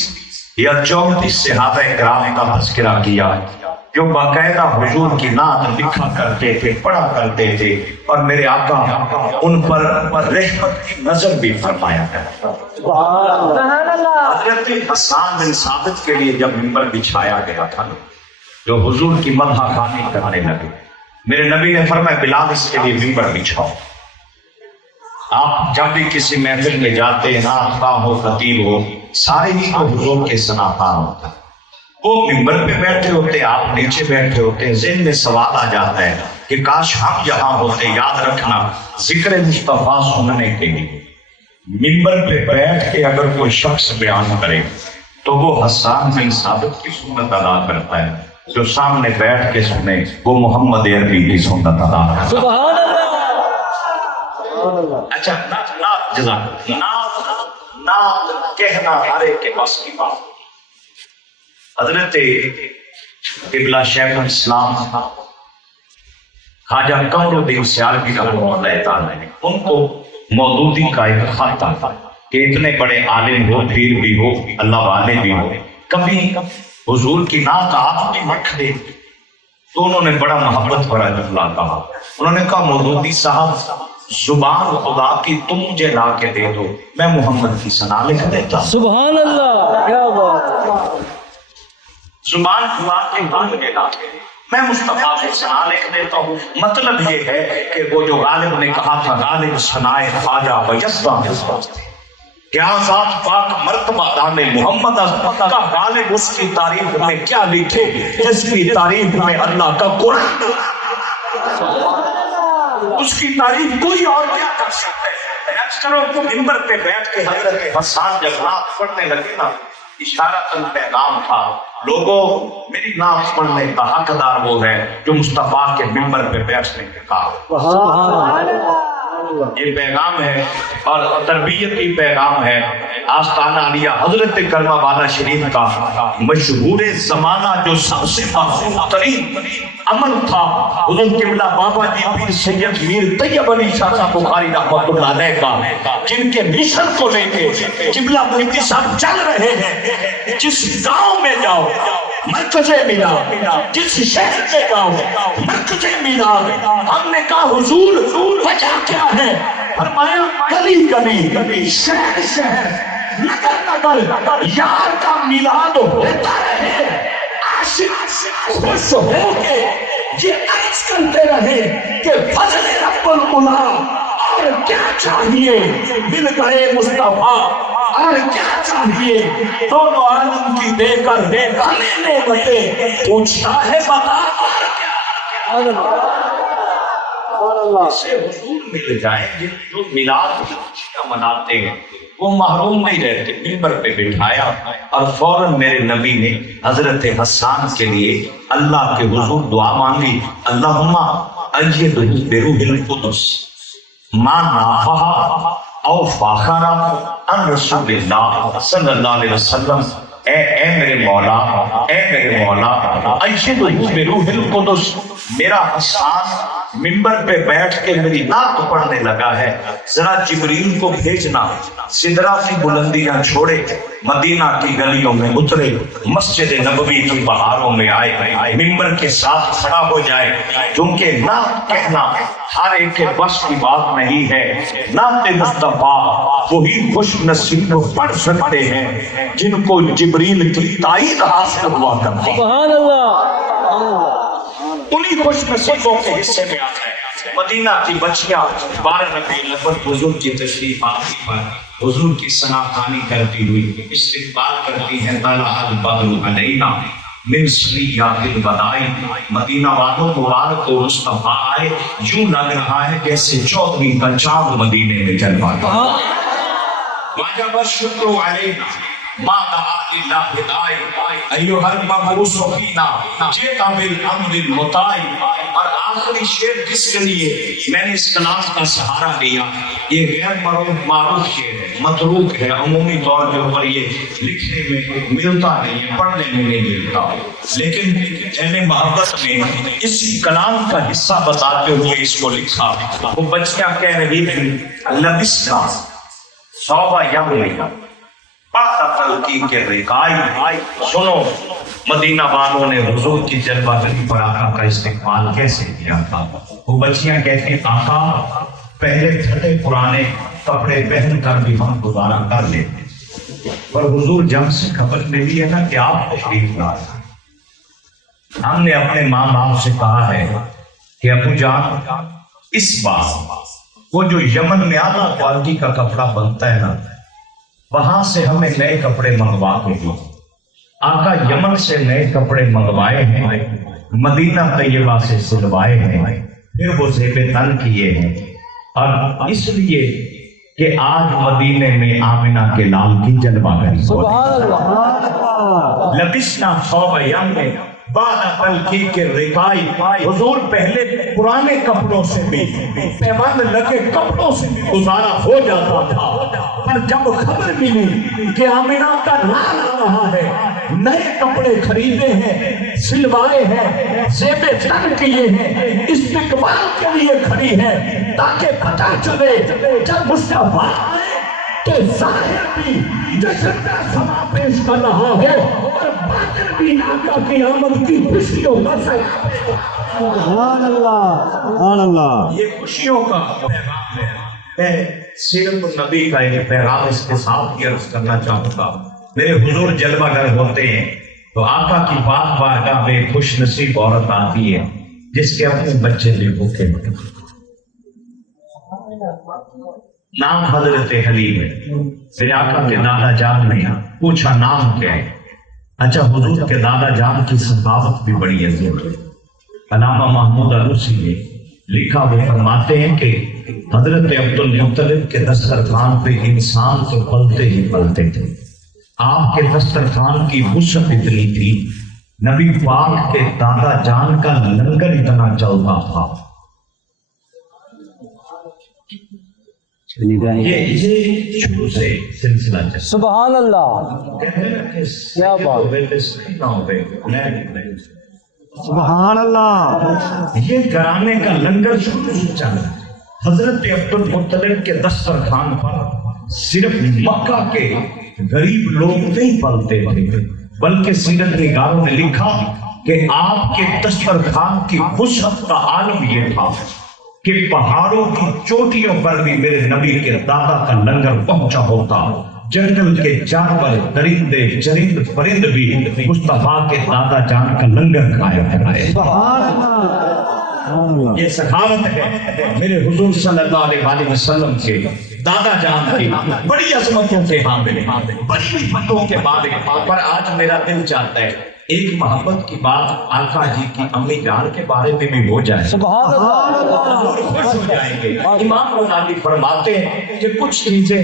یا 34 صحابہ کرام کا تذکرہ کیا جو باقاعدہ حضور کی نعت لکھا کرتے تھے، پڑھا کرتے تھے، اور میرے آقا ان پر رحمت کی نظر بھی فرمایا کرتا۔ حضرت حسان بن ثابت کے لیے جب منبر بچھایا گیا تھا جو حضور کی مدح خوانی کرنے لگے، میرے نبی نے فرمایا بلال اس کے لیے منبر بچھاؤ۔ آپ جب بھی کسی محفل میں جاتے ہیں، نعت خواہ ہو، خطیب ہو، سارے ہی کو حضور کے ثنا خوان ہوتا ہے۔ وہ منبر پہ بیٹھے ہوتے، آپ نیچے بیٹھے ہوتے، ذہن میں سوال آ جاتا ہے کہ کاش ہم یہاں ہوتے۔ یاد رکھنا ذکر مصطفیٰ سننے کے لیے منبر پہ بیٹھ کے اگر کوئی شخص بیان کرے تو وہ حسان بن ثابت کی سنت ادا کرتا ہے، جو سامنے بیٹھ کے سنے وہ محمد عربی کی سنت ادا کرتا ہے۔ سبحان اللہ۔ اچھا نعت کہنا ہر ایک کے بس کی بات۔ حضرت قبلہ شیخ الاسلام خواجہ قمر الدین سیالوی رحمہ اللہ تعالی، ان کو مودودی کا ایک خط تھا کہ اتنے بڑے عالم ہو، پیر بھی ہو، اللہ والے بھی ہو، کبھی حضور کی نعت آپ بھی رکھ دے۔ تو انہوں نے بڑا محبت بھرا جملہ کہا، انہوں نے کہا مودودی صاحب زبان خدا کی تم مجھے لا کے دے دو، میں محمد کی ثنا لکھ دیتا۔ سبحان اللہ، کیا بات۔ زبان خدا کی تم مجھے لا کے دے، میں مصطفیٰ کی ثنا لکھ دیتا ہوں۔ مطلب یہ ہے کہ وہ جو غالب نے کہا تھا غالب ثنائے خواجہ بیضا کیا ذات پاک مرتبہ دانے محمد کا غالب اس کی تعریف میں کیا لکھے جس کی تعریف میں اللہ کا قرآن، اس کی تعریف کوئی اور کیا کر سکتا ہے۔ منبر پہ بیٹھ کے حضرت حسان جب نعت پڑھنے لگے نا، اشارتاً پیغام تھا لوگوں میری نعت پڑھنے کا حقدار وہ ہے جو مصطفیٰ کے منبر پہ بیٹھنے کے کہا۔ یہ پیغام ہے اور تربیتی پیغام ہے۔ آستانہ عالیہ حضرت کلمہ والا شریف کا مشہور زمانہ جو سب سے معروف ترین عمل تھا، حضور قبلہ بابا جی پیر سید میر طیب علی شاہ صاحب بخاری رحمۃ اللہ علیہ کا، جن کے مشن کو لے کے قبلہ مفتی صاحب چل رہے ہیں۔ جس گاؤں میں جاؤ مرکز میلاد، جس شہر میں جاؤ مرکز میلاد، ہم نے کہا حضور وجہ کیا ہے؟ فرمایا گلی گلی، شہر شہر، نگر نگر یار کا میلاد ہوتا رہے، عاشق خوش ہو کے یہ عرض کرتے رہے کہ فضل رب العلا، اور کیا چاہیے مل گئے مصطفیٰ، اور کیا چاہیے دونوں عالم کی دے کر ہمیں نعمتیں، پوچھتا ہے بتا اور کیا سے حضور مل جائیں گے۔ جو میلاد کی خوشیاں مناتے ہیں وہ محروم نہیں رہتے۔ منبر پہ بٹھایا اور فوراً میرے نبی نے حضرت حسان کے لیے اللہ کے حضور دعا مانگی، اللہم ایدہ بروح القدس ما نافہا او فاخرہ ان رسول اللہ صلی اللہ علیہ وسلم۔ اے میرے مولا، اے میرے مولا، ایدہ بروح القدس، میرا حسان منبر پہ بیٹھ کے میری نعت پڑھنے لگا ہے، ذرا جبریل کو بھیجنا سدرا کی بلندیاں چھوڑے، مدینہ کی گلیوں میں اترے، مسجد نبوی کی بہاروں میں آئے، منبر کے ساتھ کھڑا ہو جائے، کیونکہ نعت کہنا ہر ایک کے بس کی بات نہیں ہے۔ نعت مصطفیٰ وہی خوش نصیب پڑھ سکتے ہیں جن کو جبریل کی تائید حاصل ہوا کرتی ہے، سبحان اللہ، انہی خوش نصیبوں کے حصے میں آتا ہے۔ مدینہ کی بچیاں 12 ربیع الاول حضور کی تشریف آوری پر حضور کی ثناءخوانی کرتی ہوئی استقبال کرتی ہیں، طلع البدر علینا من ثنیات الوداع۔ مدینہ والوں مبارک و مصطفیٰ آئے، یوں لگ رہا ہے جیسے 14ویں کا چاند مدینے میں جلوہ کرتا ہے۔ وجب الشکر علینا ما دعا للہ داعی ایھا المبعوث فینا جئت بالامر المطاع۔ اور آخری شعر جس کے لیے میں نے اس کلام کا سہارا لیا، یہ غیر معروف شعر ہے، متروک ہے، عمومی طور کے اوپر یہ لکھنے میں ملتا نہیں ہے، پڑھنے میں نہیں ملتا، لیکن اہل محبت میں اس کلام کا حصہ بتاتے ہوئے اس کو لکھا۔ وہ بچیاں کہہ رہی تھیں لبسنا ثوب یمن تلقی کے رکائی۔ سنو مدینہ والوں نے حضور کی جلوہ گری پر آقا کا استقبال کیسے کیا تھا۔ وہ بچیاں کہتی ہیں آقا پہلے پھٹے پرانے کپڑے پہن کر بھی ہم گزارا کر لیتے، پر حضور جب سے خبر ملی ہے نا کہ آپ تشریف لائے، ہم نے اپنے ماں باپ سے کہا ہے کہ ابو جان اس بار وہ جو یمن میں اعلیٰ کوالٹی کا کپڑا بنتا ہے نا، وہاں سے ہمیں نئے کپڑے منگوا کے دو۔ آقا یمن سے نئے کپڑے منگوائے ہیں، مدینہ طیبہ سے سلوائے ہیں، پھر وہ زیب تن کیے ہیں، اور اس لیے کہ آج مدینے میں آمنہ کے لال کی جلوہ گری ہو رہی ہے۔ لبسنا ثوب یمن بعد تلقی کے رکائی۔ حضور پہلے پرانے کپڑوں سے بھی، پیوند لگے کپڑوں سے بھی گزارا ہو جاتا تھا، پر جب خبر ملی کہ آمنہ کا لال آ رہا ہے، نئے کپڑے خریدے ہیں، سلوائے ہیں، زیب تن کیے ہیں، استقبال کے لیے کھڑی ہے، تاکہ پتہ چلے جب مصطفیٰ تو ظاہر بھی جشن کا سما پیش کر رہا ہے، اور باطن بھی آقا کی آمد کی خوشیوں کا سما۔ سبحان اللہ، سبحان اللہ۔ یہ خوشیوں کا پیغام ہے۔ میں سیرت النبی کا ایک پیغام اس کے ساتھ یہ عرض کرنا چاہوں گا۔ میرے حضور جلوہ گر ہوتے ہیں تو آقا کی پاک بارگاہ میں خوش نصیب عورت آتی ہے جس کے اپنے بچے بھی بھوکے مرتے۔ نام حضرت حلیم ہے۔ پھر آقا کے دادا جان نے پوچھا نام کیا ہے؟ اچھا حضور کے دادا جان کی سخاوت بھی بڑی عظیم ہے۔ علامہ محمود علوسی نے لکھا، وہ فرماتے ہیں کہ حضرت عبد المطلب کے دسترخوان پہ انسان تو پلتے ہی پلتے تھے، آپ کے دسترخوان کی وسعت اتنی تھی، نبی پاک کے دادا جان کا لنگر اتنا چلتا تھا۔ یہ شروع سے سلسلہ چلتا۔ سبحان اللہ، کیا بات، سبحان اللہ۔ یہ گھرانے کا لنگر شروع سے چل رہا ہے۔ حضرت عبد المطلب کے دسترخوان پر صرف مکہ کے غریب لوگ نہیں پلتے تھے، بلکہ سیرت نگاروں نے لکھا کہ آپ کے دسترخوان کی وسعت کا عالم یہ تھا کہ پہاڑوں کی چوٹیوں پر بھی میرے نبی کے دادا کا لنگر پہنچا ہوتا، جنگل کے جانور، درندے، چرند، پرند بھی مصطفیٰ کے دادا جان کا لنگر کھایا کرائے۔ یہ سخاوت ہے میرے حضور صلی اللہ علیہ وسلم کے دادا جان کی، بڑی عظمتوں کے حامل، بڑی حکمتوں کے مالک۔ پر آج میرا دل چاہتا ہے ایک محبت کی بات آقا جی کی امی جان کے بارے میں بھی ہو جائے، سبحان اللہ، خوش ہو جائیں گے۔ امام غزالی فرماتے ہیں کہ کچھ چیزیں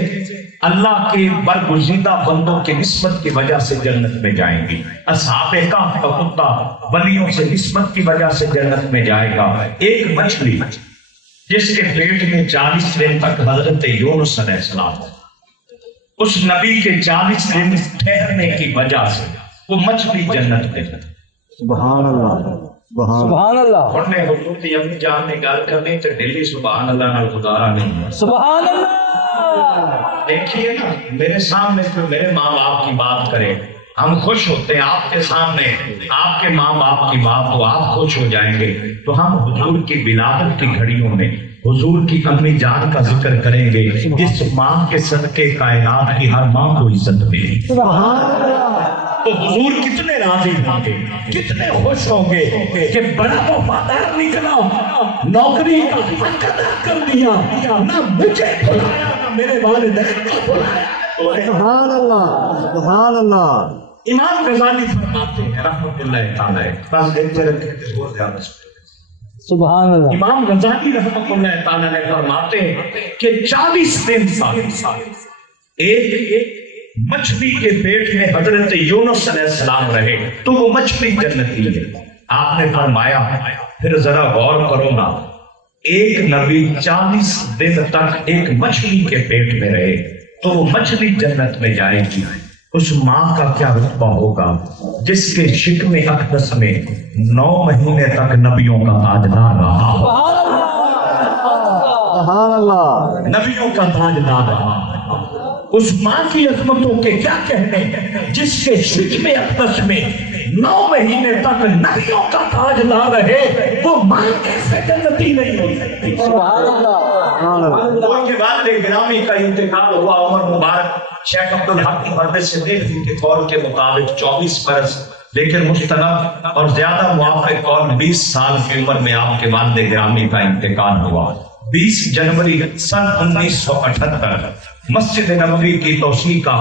اللہ کے برگزیدہ بندوں کی نسبت کی وجہ سے جنت میں جائیں گی۔ اصحاب کہف کا کتا ولیوں سے نسبت کی وجہ سے جنت میں جائے گا۔ ایک مچھلی جس کے پیٹ میں 40 دن تک حضرت یونس علیہ السلام، اس نبی کے 40 دن ٹھہرنے کی وجہ سے وہ مچھلی جنت میں، سبحان اللہ۔ سبحان اللہ انہیں حضور کی امی جان نے گل کرنی تو ڈیلی سبحان اللہ نال گزارا نہیں. سبحان اللہ. دیکھیے نا میرے سامنے کوئی میرے ماں باپ کی بات کرے ہم خوش ہوتے ہیں. آپ کے سامنے آپ کے ماں باپ کی بات ہو آپ خوش ہو جائیں گے. تو ہم حضور کی ولادت کی گھڑیوں میں حضور کی امی جان کا ذکر کریں گے جس ماں کے صدقے کائنات کی ہر ماں کو عزت ملی. تو حضور کتنے راضی ہوں گے, کتنے خوش ہوں گے کہ بڑا وفادار نکلا, نوکری کا حق ادا کر دیا, نہ مجھے بلایا نہ میرے والدین کو بلایا. سبحان اللہ سبحان اللہ. امام غزالی فرماتے ہیں رحمۃ اللہ تعالی بس دیکھتے رہتے ہیں بہت زیادہ. سبحان اللہ. امام غزالی رحمۃ اللہ تعالی نے فرماتے ہیں کہ 40 دن سال ایک مچھلی کے پیٹ میں حضرت یونس علیہ السلام رہے تو وہ مچھلی جنتی ہے. آپ نے فرمایا پھر ذرا غور کرو نا, ایک نبی 40 دن تک ایک مچھلی کے پیٹ میں رہے تو وہ مچھلی جنت میں جائے گی. اس ماں کا کیا رتبہ ہوگا جس کے شکم اقدس میں 9 مہینے تک نبیوں کا تاجدار رہا. سبحان اللہ. نبیوں کا تاجدار رہا. اس ماں کی عظمتوں کے کیا کہنے جس کے شکم اقدس میں 9 مہینے تک نبیوں کا تاجدار رہے. وہ ماں کیسے جنتی نہیں ہو سکتی. سبحان اللہ. ان کے بعد گرامی کا انتقال ہوا. عمر مبارک شیخ عبدالحق محدث صدیق کے قول کے مطابق 24 برس لیکن مستند اور زیادہ موافق قول 20 سال کی عمر میں آپ کے والد گرامی کا انتقال ہوا. 20 جنوری سن 1978 مسجد نبوی کی توسیع کا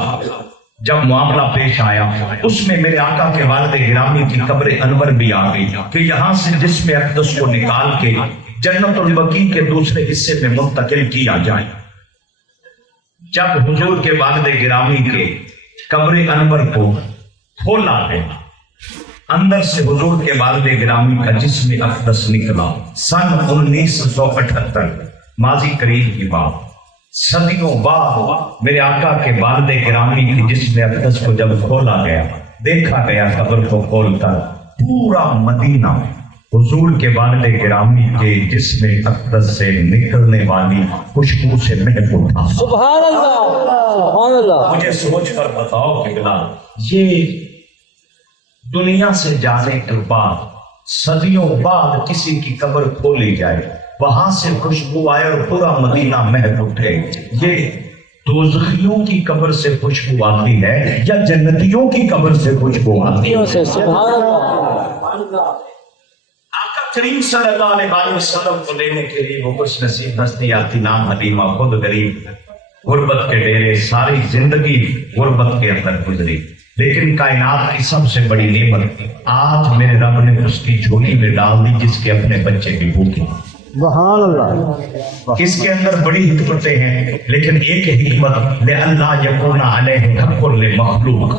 جب معاملہ پیش آیا اس میں میرے آقا کے والد گرامی کی قبر انور بھی آ گئی کہ یہاں سے جسم اقدس کو نکال کے جنت البقیع کے دوسرے حصے میں منتقل کیا جائے. جب حضور کے والد گرامی کے قبر انور کو کھولا گیا اندر سے حضور کے والد گرامی کا جسم اقدس نکلا. سن 1978 ماضی قریب کی بات. صدیوں بعد میرے آقا کے والد گرامی کی جسم اقدس کو جب کھولا گیا دیکھا گیا قبر کو کھول کر پورا مدینہ حضور کے والد گرامی کے جسم اقدس سے نکلنے والی خوشبو سے محفوظ تھا. سبحان اللہ سبحان اللہ. مجھے سوچ کر بتاؤ کہ یہ دنیا سے جانے کے بعد صدیوں بعد کسی کی قبر کھولی جائے وہاں سے خوشبو آئے اور پورا مدینہ مہک اٹھے. یہ دوزخیوں کی قبر سے خوشبو آتی ہے یا جنتیوں کی قبر سے خوشبو آتی ہے؟ سبحان اللہ. آقا کریم صلی اللہ علیہ وسلم کو لینے کے لیے وہ کچھ نصیب ہستی آتی. نام حلیمہ خود غریب غربت کے ڈیرے ساری زندگی غربت کے اندر گزری لیکن کائنات کی سب سے بڑی نعمت آج میرے رب نے اس کی جھولی میں ڈال دی جس کے اپنے بچے کی بھوکی. سبحان اللہ. اس کے اندر بڑی حکمتیں ہیں لیکن ایک حکمت لئلا یکون علیہ حق لمخلوق.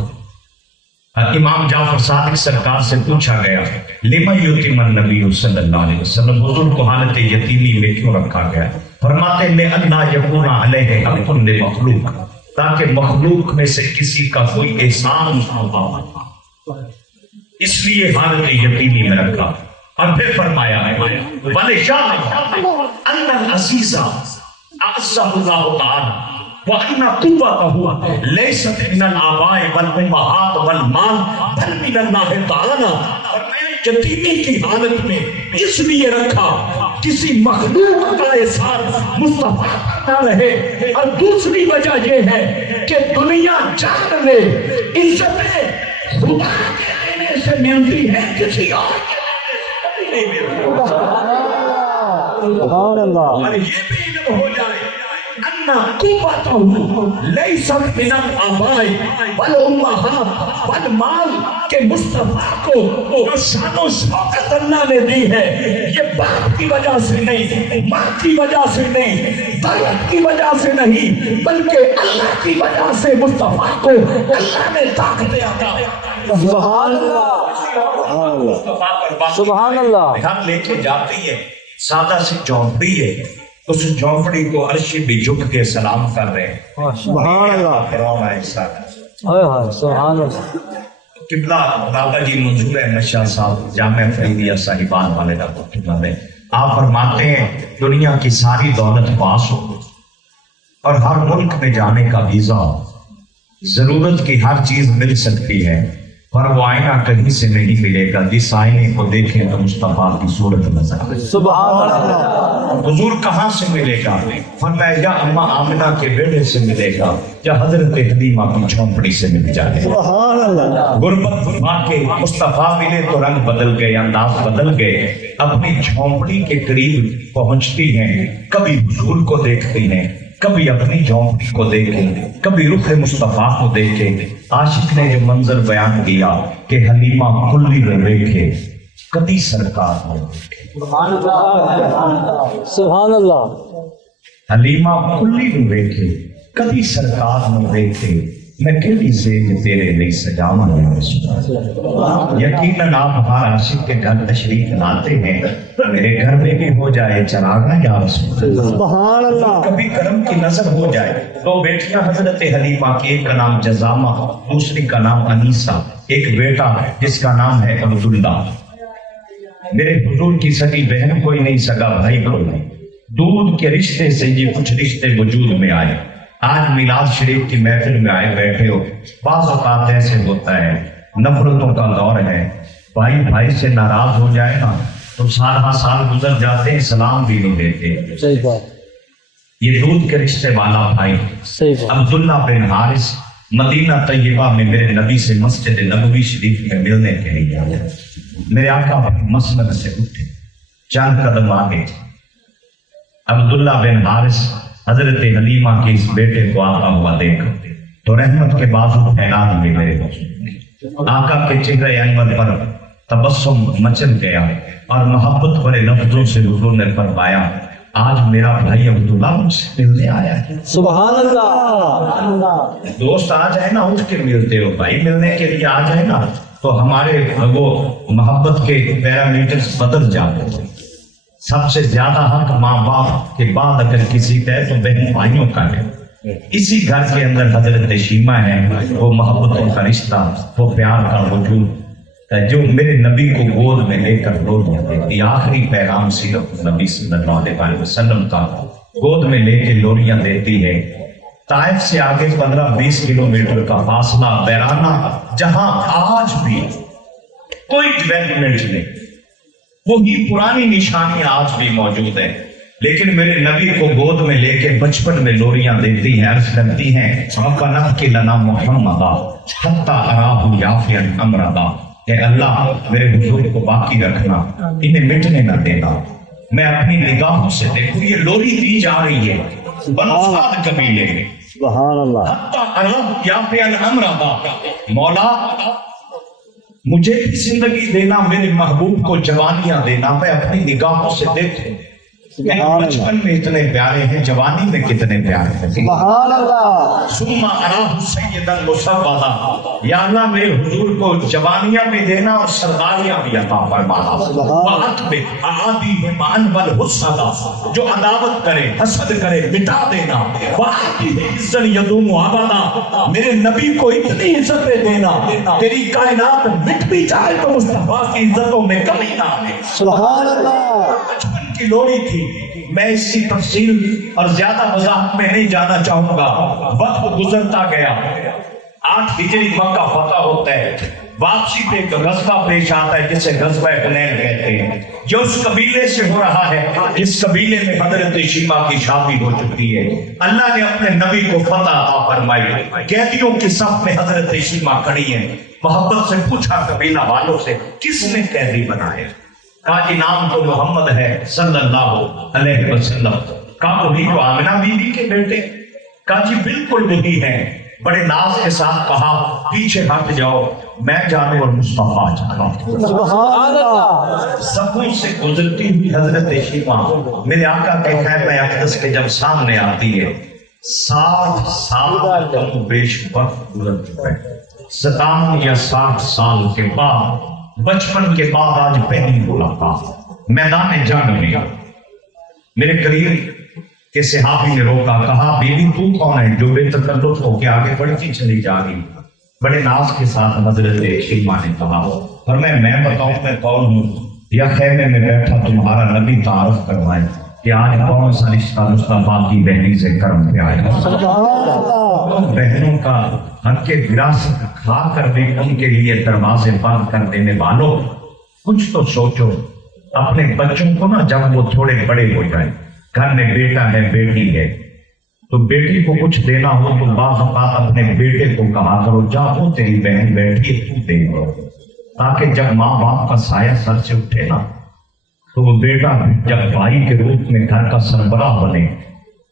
امام جعفر صادق سرکار سے پوچھا گیا لمن یتیم النبی صلی اللہ علیہ وسلم حضور کو حالت یتیمی میں کیوں رکھا گیا؟ فرماتے لئلا یکون علیہ حق لمخلوق تاکہ مخلوق میں سے کسی کا کوئی احسان نہ ہو اس لیے حالت یتیمی میں رکھا. اور پھر فرمایا وَلِشَانَ أَنَّ الْعَزِيزَ أَعْزَّهُ اللَّهُ تَعَالَى وَأَنَّ قُوَّتَهُ لَيْسَتْ مِنَ الْآبَاءِ وَالْأُمَّهَاتِ وَالْمَالِ بَلْ مِنَ اللَّهِ تَعَالَى. اور میں یتیمی کی حالت میں اس لیے رکھا کسی مخلوق کا احسان مصطفیٰ نہ رہے. اور دوسری وجہ یہ ہے کہ دنیا جان لے عزتیں خدا کے آنے سے ملتی ہے کسی اور سبحان اللہ. اور یہ بھی علم ہو جائے انا قوتہ لیست من الآباء والامہات والمال کے مصطفیٰ کو جو شان و شوکت اللہ نے دی ہے یہ باپ کی وجہ سے نہیں ماں کی وجہ سے نہیں دولت کی وجہ سے نہیں بلکہ اللہ کی وجہ سے مصطفیٰ کو اللہ نے طاقت عطا. سبحان اللہ سبحان اللہ. گھر لے کے جاتی ہے سادہ سی جھونپڑی ہے اس جھونپڑی کو عرش بھی جھک کے سلام کر رہے ہیں. سبحان اللہ. فرعون ایسا سبحان اللہ. قبلہ بابا جی منظور احمد شاہ صاحب جامعہ فریدیہ صاحبان والے رحمۃ میں آپ فرماتے ہیں دنیا کی ساری دولت پاس ہو اور ہر ملک میں جانے کا ویزا ہو، ضرورت کی ہر چیز مل سکتی ہے، پر وہ آئینہ کہیں سے نہیں ملے گا جس آئینے کو دیکھیں تو مصطفیٰ کی صورت نظر آئے۔ سبحان اللہ۔ حضور کہاں سے ملے گا؟ فرمایا یا اماں آمنہ کے بیڑے سے ملے گا یا حضرت حلیمہ کی جھونپڑی سے مل جائے۔ سبحان اللہ۔ غربت فرما کے مصطفیٰ ملے تو رنگ بدل گئے، انداز بدل گئے، اپنی جھونپڑی کے قریب پہنچتی ہیں، کبھی حضور کو دیکھتی ہیں، کبھی اپنی جھونپڑی کو دیکھے، کبھی رخ مصطفیٰ کو دیکھے۔ عاشق نے جو منظر بیان کیا کہ حلیمہ کلی میں دیکھے کبھی سرکار نے دیکھے۔ سبحان اللہ۔ حلیمہ کلی میں دیکھے کبھی سرکار نے دیکھے، میں کیڑی سیج تیرے لئی سجاواں ہے رسول اللہ۔ یقیناً آپ ہر عاشق کے گھر تشریف لاتے ہیں، میرے گھر میں بھی ہو جائے چراغاں یا رسول اللہ۔ سبحان اللہ۔ کبھی کرم کی نظر ہو جائے۔ دو بیٹیاں حضرت حلیمہ کی، ایک کا نام جزامہ، دوسری کا نام انیسہ، ایک بیٹا جس کا نام ہے عبداللہ۔ میرے حضور کی سگی بہن کوئی نہیں، سگا بھائی کوئی نہیں، دودھ کے رشتے سے یہ کچھ رشتے وجود میں آئے۔ آج میلاد شریف کی محفل میں آئے بیٹھے ہو، بعض اوقات ایسے ہوتا ہے، نفرتوں کا دور ہے، بھائی بھائی سے ناراض ہو جائے نا تو سال گزر جاتے ہیں، سلام بھی نہیں دیتے۔ صحیح بات۔ یہ دودھ کے رشتے والا بھائی صحیح بات۔ عبداللہ بن حارث مدینہ طیبہ میں میرے نبی سے مسجد نبوی شریف میں ملنے کے لیے آیا۔ میرے آقا مسند سے اٹھے، چند قدم آگے عبداللہ بن حارث حضرت حلیمہ کے اس بیٹے کو آتا ہوا دیکھ تو رحمت کے بازو پھیلا دیے میرے دوست۔ آقا کے چہرے انور پر تبسم مچل گیا اور محبت بھرے لفظوں سے حضور نے فرمایا آج میرا بھائی عبداللہ مجھ سے ملنے آیا ہے۔ سبحان اللہ۔ دوست آ جائے نا، اٹھ کے ملتے ہو، بھائی ملنے کے لیے آ جائے نا تو ہمارے وہ محبت کے پیرامیٹرز بدل جاتے ہیں۔ سب سے زیادہ حق ماں باپ کے بعد اگر کسی کا ہے تو بہن بھائیوں کا ہے۔ اسی گھر کے اندر حضرت شیمہ ہے، وہ محبتوں کا رشتہ، وہ پیار کا وجود جو میرے نبی کو گود میں لے کر لوریاں دیتی۔ آخری پیغام سیرت نبی صلی اللہ علیہ وسلم کا، گود میں لے کے لوریاں دیتی ہے۔ طائف سے آگے 15-20 کلومیٹر کا فاصلہ بیرانہ، جہاں آج بھی کوئی ڈیولپمنٹ نہیں، وہی پرانی نشانیاں آج بھی موجود ہیں، لیکن میرے نبی کو گود میں لے کے بچپن میں لوریاں دیتی ہیں، عرض کرتی ہیں رَبَّنَا اغْفِرْ لَنَا مُحَمَّدًا حَتَّى أَرَاهُ يَافِيًا أَمْرَدًا، کہ اللہ میرے حضور کو باقی رکھنا، انہیں مٹنے نہ دینا، میں اپنی نگاہوں سے دیکھوں۔ یہ لوری دی جا رہی ہے بنو سعد قبیلے میں، سبحان اللہ۔ حَتَّى أَرَاهُ يَافِيًا أَمْرَدًا، مولا مجھے بھی زندگی دینا، میرے محبوب کو جوانیاں دینا، میں اپنی نگاہوں سے دیکھوں بچپن میں اتنے پیارے ہیں، جوانی میں کتنے پیارے ہیں۔ سبحان اللہ۔ ثم أراه سیدا مسودا، یا اللہ میرے حضور کو جوانیاں بھی دینا اور سرداریاں بھی عطا فرمانا۔ وَأَتْبِعْ أَعَادِيهِمْ عَنْبَ الْحُسَّدَ، جو عداوت کرے حسد کرے مٹا دینا۔ وَأَعْطِهِ عِزًّا يَدُومُ أَبَدًا، میرے نبی کو اتنی عزتیں دینا تیری کائنات مٹ بھی جائے تو مصطفیٰ کی عزتوں میں کمی نہ آئے۔ سبحان اللہ۔ بچپن کی لوری تھی، میں اس کی تفصیل اور زیادہ وضاحت میں نہیں جانا چاہوں گا، وقت گزرتا گیا۔ 8 ہجری مکہ فتح ہوتا ہے، واپسی پہ ایک غزوہ پیش آتا ہے جسے غزوہ حنین کہتے ہیں، جو اس قبیلے سے ہو رہا ہے جس قبیلے میں حضرت شیمہ کی شادی ہو چکی ہے۔ اللہ نے اپنے نبی کو فتح عطا فرمائی، قیدیوں کی صف میں حضرت شیمہ کھڑی ہے۔ محبت سے پوچھا قبیلہ والوں سے کس نے قیدی بنائے؟ کہا جی نام تو محمد ہے صلی اللہ علیہ وسلم۔ کہا وہی جو آمنہ بی بی کے بیٹے؟ کہا جی بالکل وہی ہے۔ بڑے ناز کے ساتھ کہا پیچھے ہٹ جاؤ، میں جانوں اور مصطفیٰ جانوں۔ سبحان اللہ۔ صفوں سے گزرتی ہوئی حضرت شیمہ میرے آقا کے خیمہ اقدس کے جب سامنے آتی ہے، 60 سال کم بیش وقت گزر چکا ہے۔ 57 یا 60 سال کے بعد، بچپن کے بعد آج پہلی ملاقات میدان جنگ میں۔ میرے قریب کے صحابی نے روکا، کہا بیوی تو کون ہے جو بے تکلف ہو کے آگے بڑھتی چلی جا رہی؟ بڑے ناز کے ساتھ حضرت شیما نے کہا، اور میں بتاؤں میں کون ہوں؟ یا خیمے میں بیٹھا تمہارا نبی تعارف کروائے کہ آج کون سا رشتہ مصطفیٰ کی بہنی سے کرم پہ آئے گا۔ بہنوں کا حق وراثت کھا کر بھی ان کے لیے دروازے بند کر دینے والوں، کچھ تو سوچو اپنے بچوں کو نا، جب وہ تھوڑے بڑے ہو جائیں، گھر میں بیٹا ہے بیٹی ہے تو بیٹی کو کچھ دینا ہو تو بعض اوقات اپنے بیٹے کو کہا کرو جا وہ تیری بہن بیٹھی ہے تو دے دو، تاکہ جب ماں باپ کا سایہ سر سے اٹھے نا تو وہ بیٹا جب بھائی کے روپ میں گھر کا سربراہ بنے،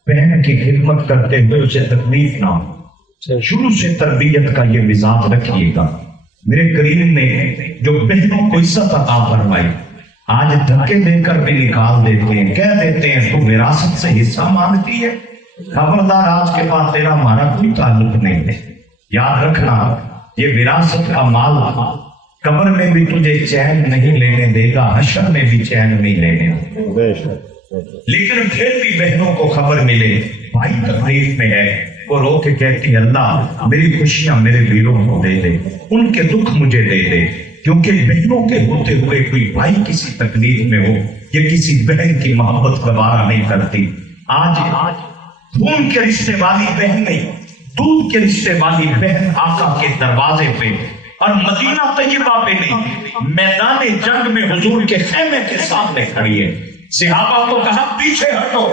بہن کی خدمت کرتے ہوئے اسے تکلیف نہ ہو۔ شروع سے تربیت کا یہ مزاج رکھیے گا۔ میرے کریم نے جو بہنوں کو عزت عطا فرمائی، آج دھکے دے کر بھی نکال دیتے ہیں، کہہ دیتے ہیں تو وراثت سے حصہ مانگتی ہے، خبردار آج کے بعد تیرا ہمارا کوئی تعلق نہیں ہے۔ یاد رکھنا یہ وراثت کا مال قبر میں بھی تجھے چین نہیں لینے دے گا، حشر میں بھی چین نہیں لینے دے گا۔ لیکن پھر بھی بہنوں کو خبر ملے بھائی تکلیف میں ہے، وہ رو کے کہتی اللہ میری خوشیاں میرے ویروں کو دے دے، ان کے دکھ مجھے دے دے، کیونکہ بہنوں کے ہوتے ہوئے کوئی بھائی کسی تکلیف میں ہو یا کسی بہن کی محبت گوارا نہیں کرتی۔ آج خون کے رشتے والی بہن نہیں، دودھ کے رشتے والی بہن آقا کے دروازے پہ اور مدینہ طیبہ پہ نہیں، میدان جنگ میں حضور کے خیمے کے سامنے کھڑی ہے۔ صحابہ کو کہا پیچھے ہٹو،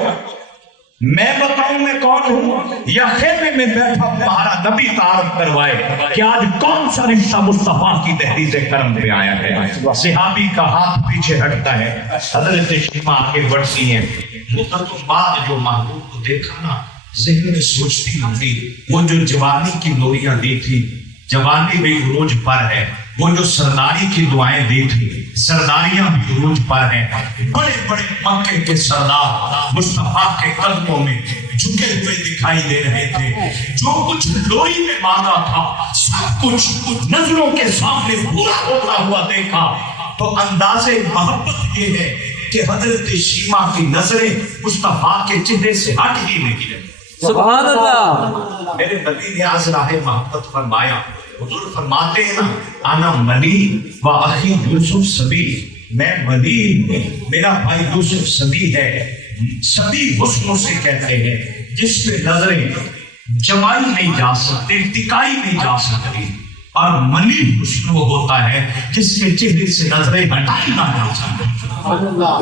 میں بتاؤں میں کون ہوں؟ یا خیمے میں بیٹھا تمہارا نبی تعارف کروائے کہ آج کون سا رشتہ مصطفیٰ کی دہلیز کرم پہ آیا ہے۔ صحابی کا ہاتھ پیچھے ہٹتا ہے، حضرت شیما آگے بڑھتی ہیں۔ مدتوں بعد جو محبوب کو دیکھا نا، ذہن میں سوچتی ہوتی وہ جو جوانی کی نوریاں دی تھی، جوانی بھی عروج پر ہے، وہ جو سرداری کی دعائیں دی تھی، سرداریاں بھی عروج پر ہیں۔ بڑے بڑے مکے کے سردار مصطفیٰ کے قدموں میں جھکے ہوئے دکھائی دے رہے تھے۔ جو کچھ لوری میں مانگا تھا سب کچھ نظروں کے سامنے پورا ہوتا ہوا دیکھا۔ تو انداز محبت یہ ہے کہ حضرت شیما کی نظریں مصطفیٰ کے چہرے سے ہٹ ہی نہیں رہی۔ سبحان اللہ۔ میرے نبی نے آج راہ محبت فرمایا، حضور فرماتے ہیں نا انا ملی و اخی یوسف سبی، میں ملی ہوں، میرا بھائی یوسف سبی ہے۔ سبی حسنوں سے کہتے ہیں جس پہ نظریں جمائی نہیں جا سکتے، ٹکائی نہیں جا سکتی، اور ملی حسن وہ ہوتا ہے جس کے چہرے سے نظریں ہٹائی نہ جا سکتی۔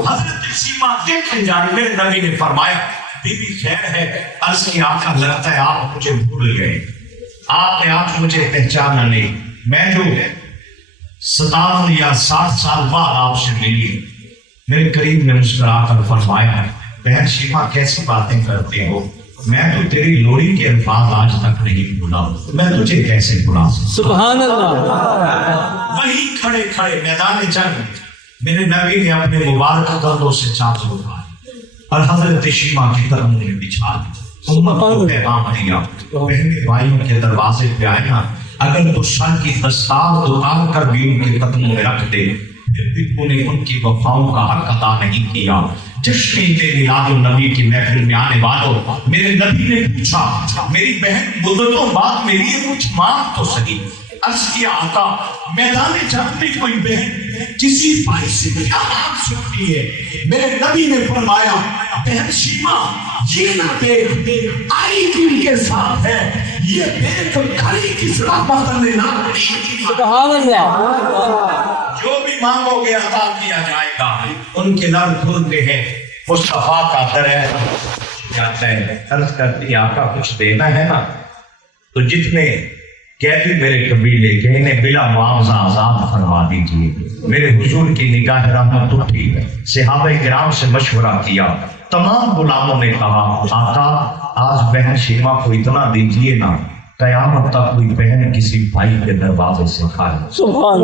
حضرت شیما دیکھے جائے، میرے نبی نے فرمایا بی بی خیر ہے؟ عرض کی آقا لگتا ہے آپ مجھے بھول گئے، آپ نے آج مجھے پہچانا نہیں، میں جو 57 یا 60 سال بعد آپ سے ملی۔ میرے قریب نے مسکرا کر فرمایا بہن شیما کیسی باتیں کرتے ہو، میں تو تیری لوری کے الفاظ آج تک نہیں بھولا، میں تجھے کیسے بھلا سکتا۔ سبحان اللہ۔ وہیں کھڑے کھڑے میدان جنگ میرے نبی نے اپنے مبارک قدموں سے چادر اٹھائی اور حضرت شیما کے قدموں میں بچھا دی، امت کو پیغام دیا بہن بھائیوں کے دروازے پہ آئے نا، اگر تو شان کی دستار اتار کر بھی ان کے قدموں میں رکھ دے، پھر بھی تو نے ان کی وفاؤں کا حق ادا نہیں کیا۔ جشن میلاد النبی کی محفل میں آنے والوں، میرے نبی نے پوچھا میری بہن مدتوں بعد میرے لیے کچھ مانگ تو صحیح۔ عرض کیا آقا میدان جنگ میں کوئی بہن کسی بھائی سے کیا مانگ سکتی ہے؟ میرے نبی نے فرمایا بہن شیما یہ نہ دیکھ آئی دل کے ساتھ ہے، یہ دیکھ کھڑی کی سلامت لینا۔ سبحان اللہ۔ جو بھی مانگو گے عطا کیا جائے گا۔ ان کے در کھلتے ہیں، مصطفیٰ کا در جاتا ہے۔ عرض کرتی آقا کچھ دینا ہے نا، تو جتنے قیدی میرے قبیلے کے انہیں بلا معاوضہ آزاد فرما دیجیے۔ میرے حضور کی نگاہ رحمت اٹھی، صحابہ کرام سے مشورہ کیا، تمام غلاموں نے کہا آقا آج بہن شیما کو اتنا دیجیے نا، قیامت تک کوئی بہن کسی بھائی کے دروازے سے کھائے۔ سبحان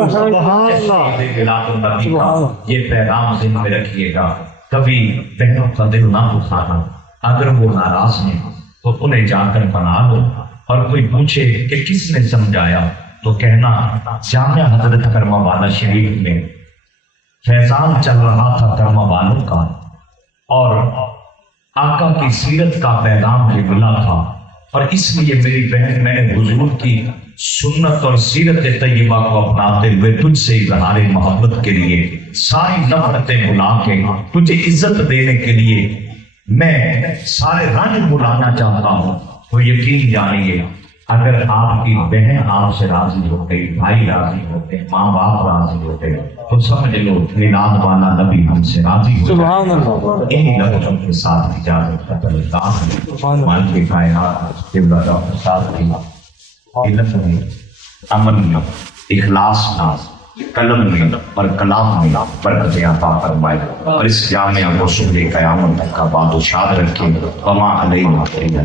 اللہ۔ یہ پیغام ذہن میں رکھیے گا، کبھی بہنوں کا دل نہ دکھانا، اگر وہ ناراض ہیں تو انہیں جا کر منا لو، اور کوئی پوچھے کہ کس نے سمجھایا تو کہنا جامعہ حضرت کرما والا شریف میں فیضان چل رہا تھا کرما والوں کا، اور آقا کی سیرت کا پیغام بھی ملا تھا، اور اس لیے میری بہن میں نے حضور کی سنت اور سیرت طیبہ کو اپناتے ہوئے تجھ سے اظہار محبت کے لیے ساری نفرتیں بھلا کے تجھے عزت دینے کے لیے میں سارے رنج بلانا چاہتا ہوں. تو یقین جانیے اگر آپ کی بہن آپ سے راضی ہوتے، بھائی راضی ہوتے، ماں باپ راضی ہوتے، تو سمجھ لو میلاد والا نبی ہم سے راضی ہوتا. سبحان اللہ. انہی لفظوں کے ساتھ اجازت کا طلبگار مان کے کائنات قبلہ ڈاکٹر صاحب کی علم میں، عمل میں، اخلاص میں، قلم میں اور کلام میں برکت عطا فرمائے اور اس جامعہ کو صبح قیامت تک کا باد و شاد رکھے. وما علینا الا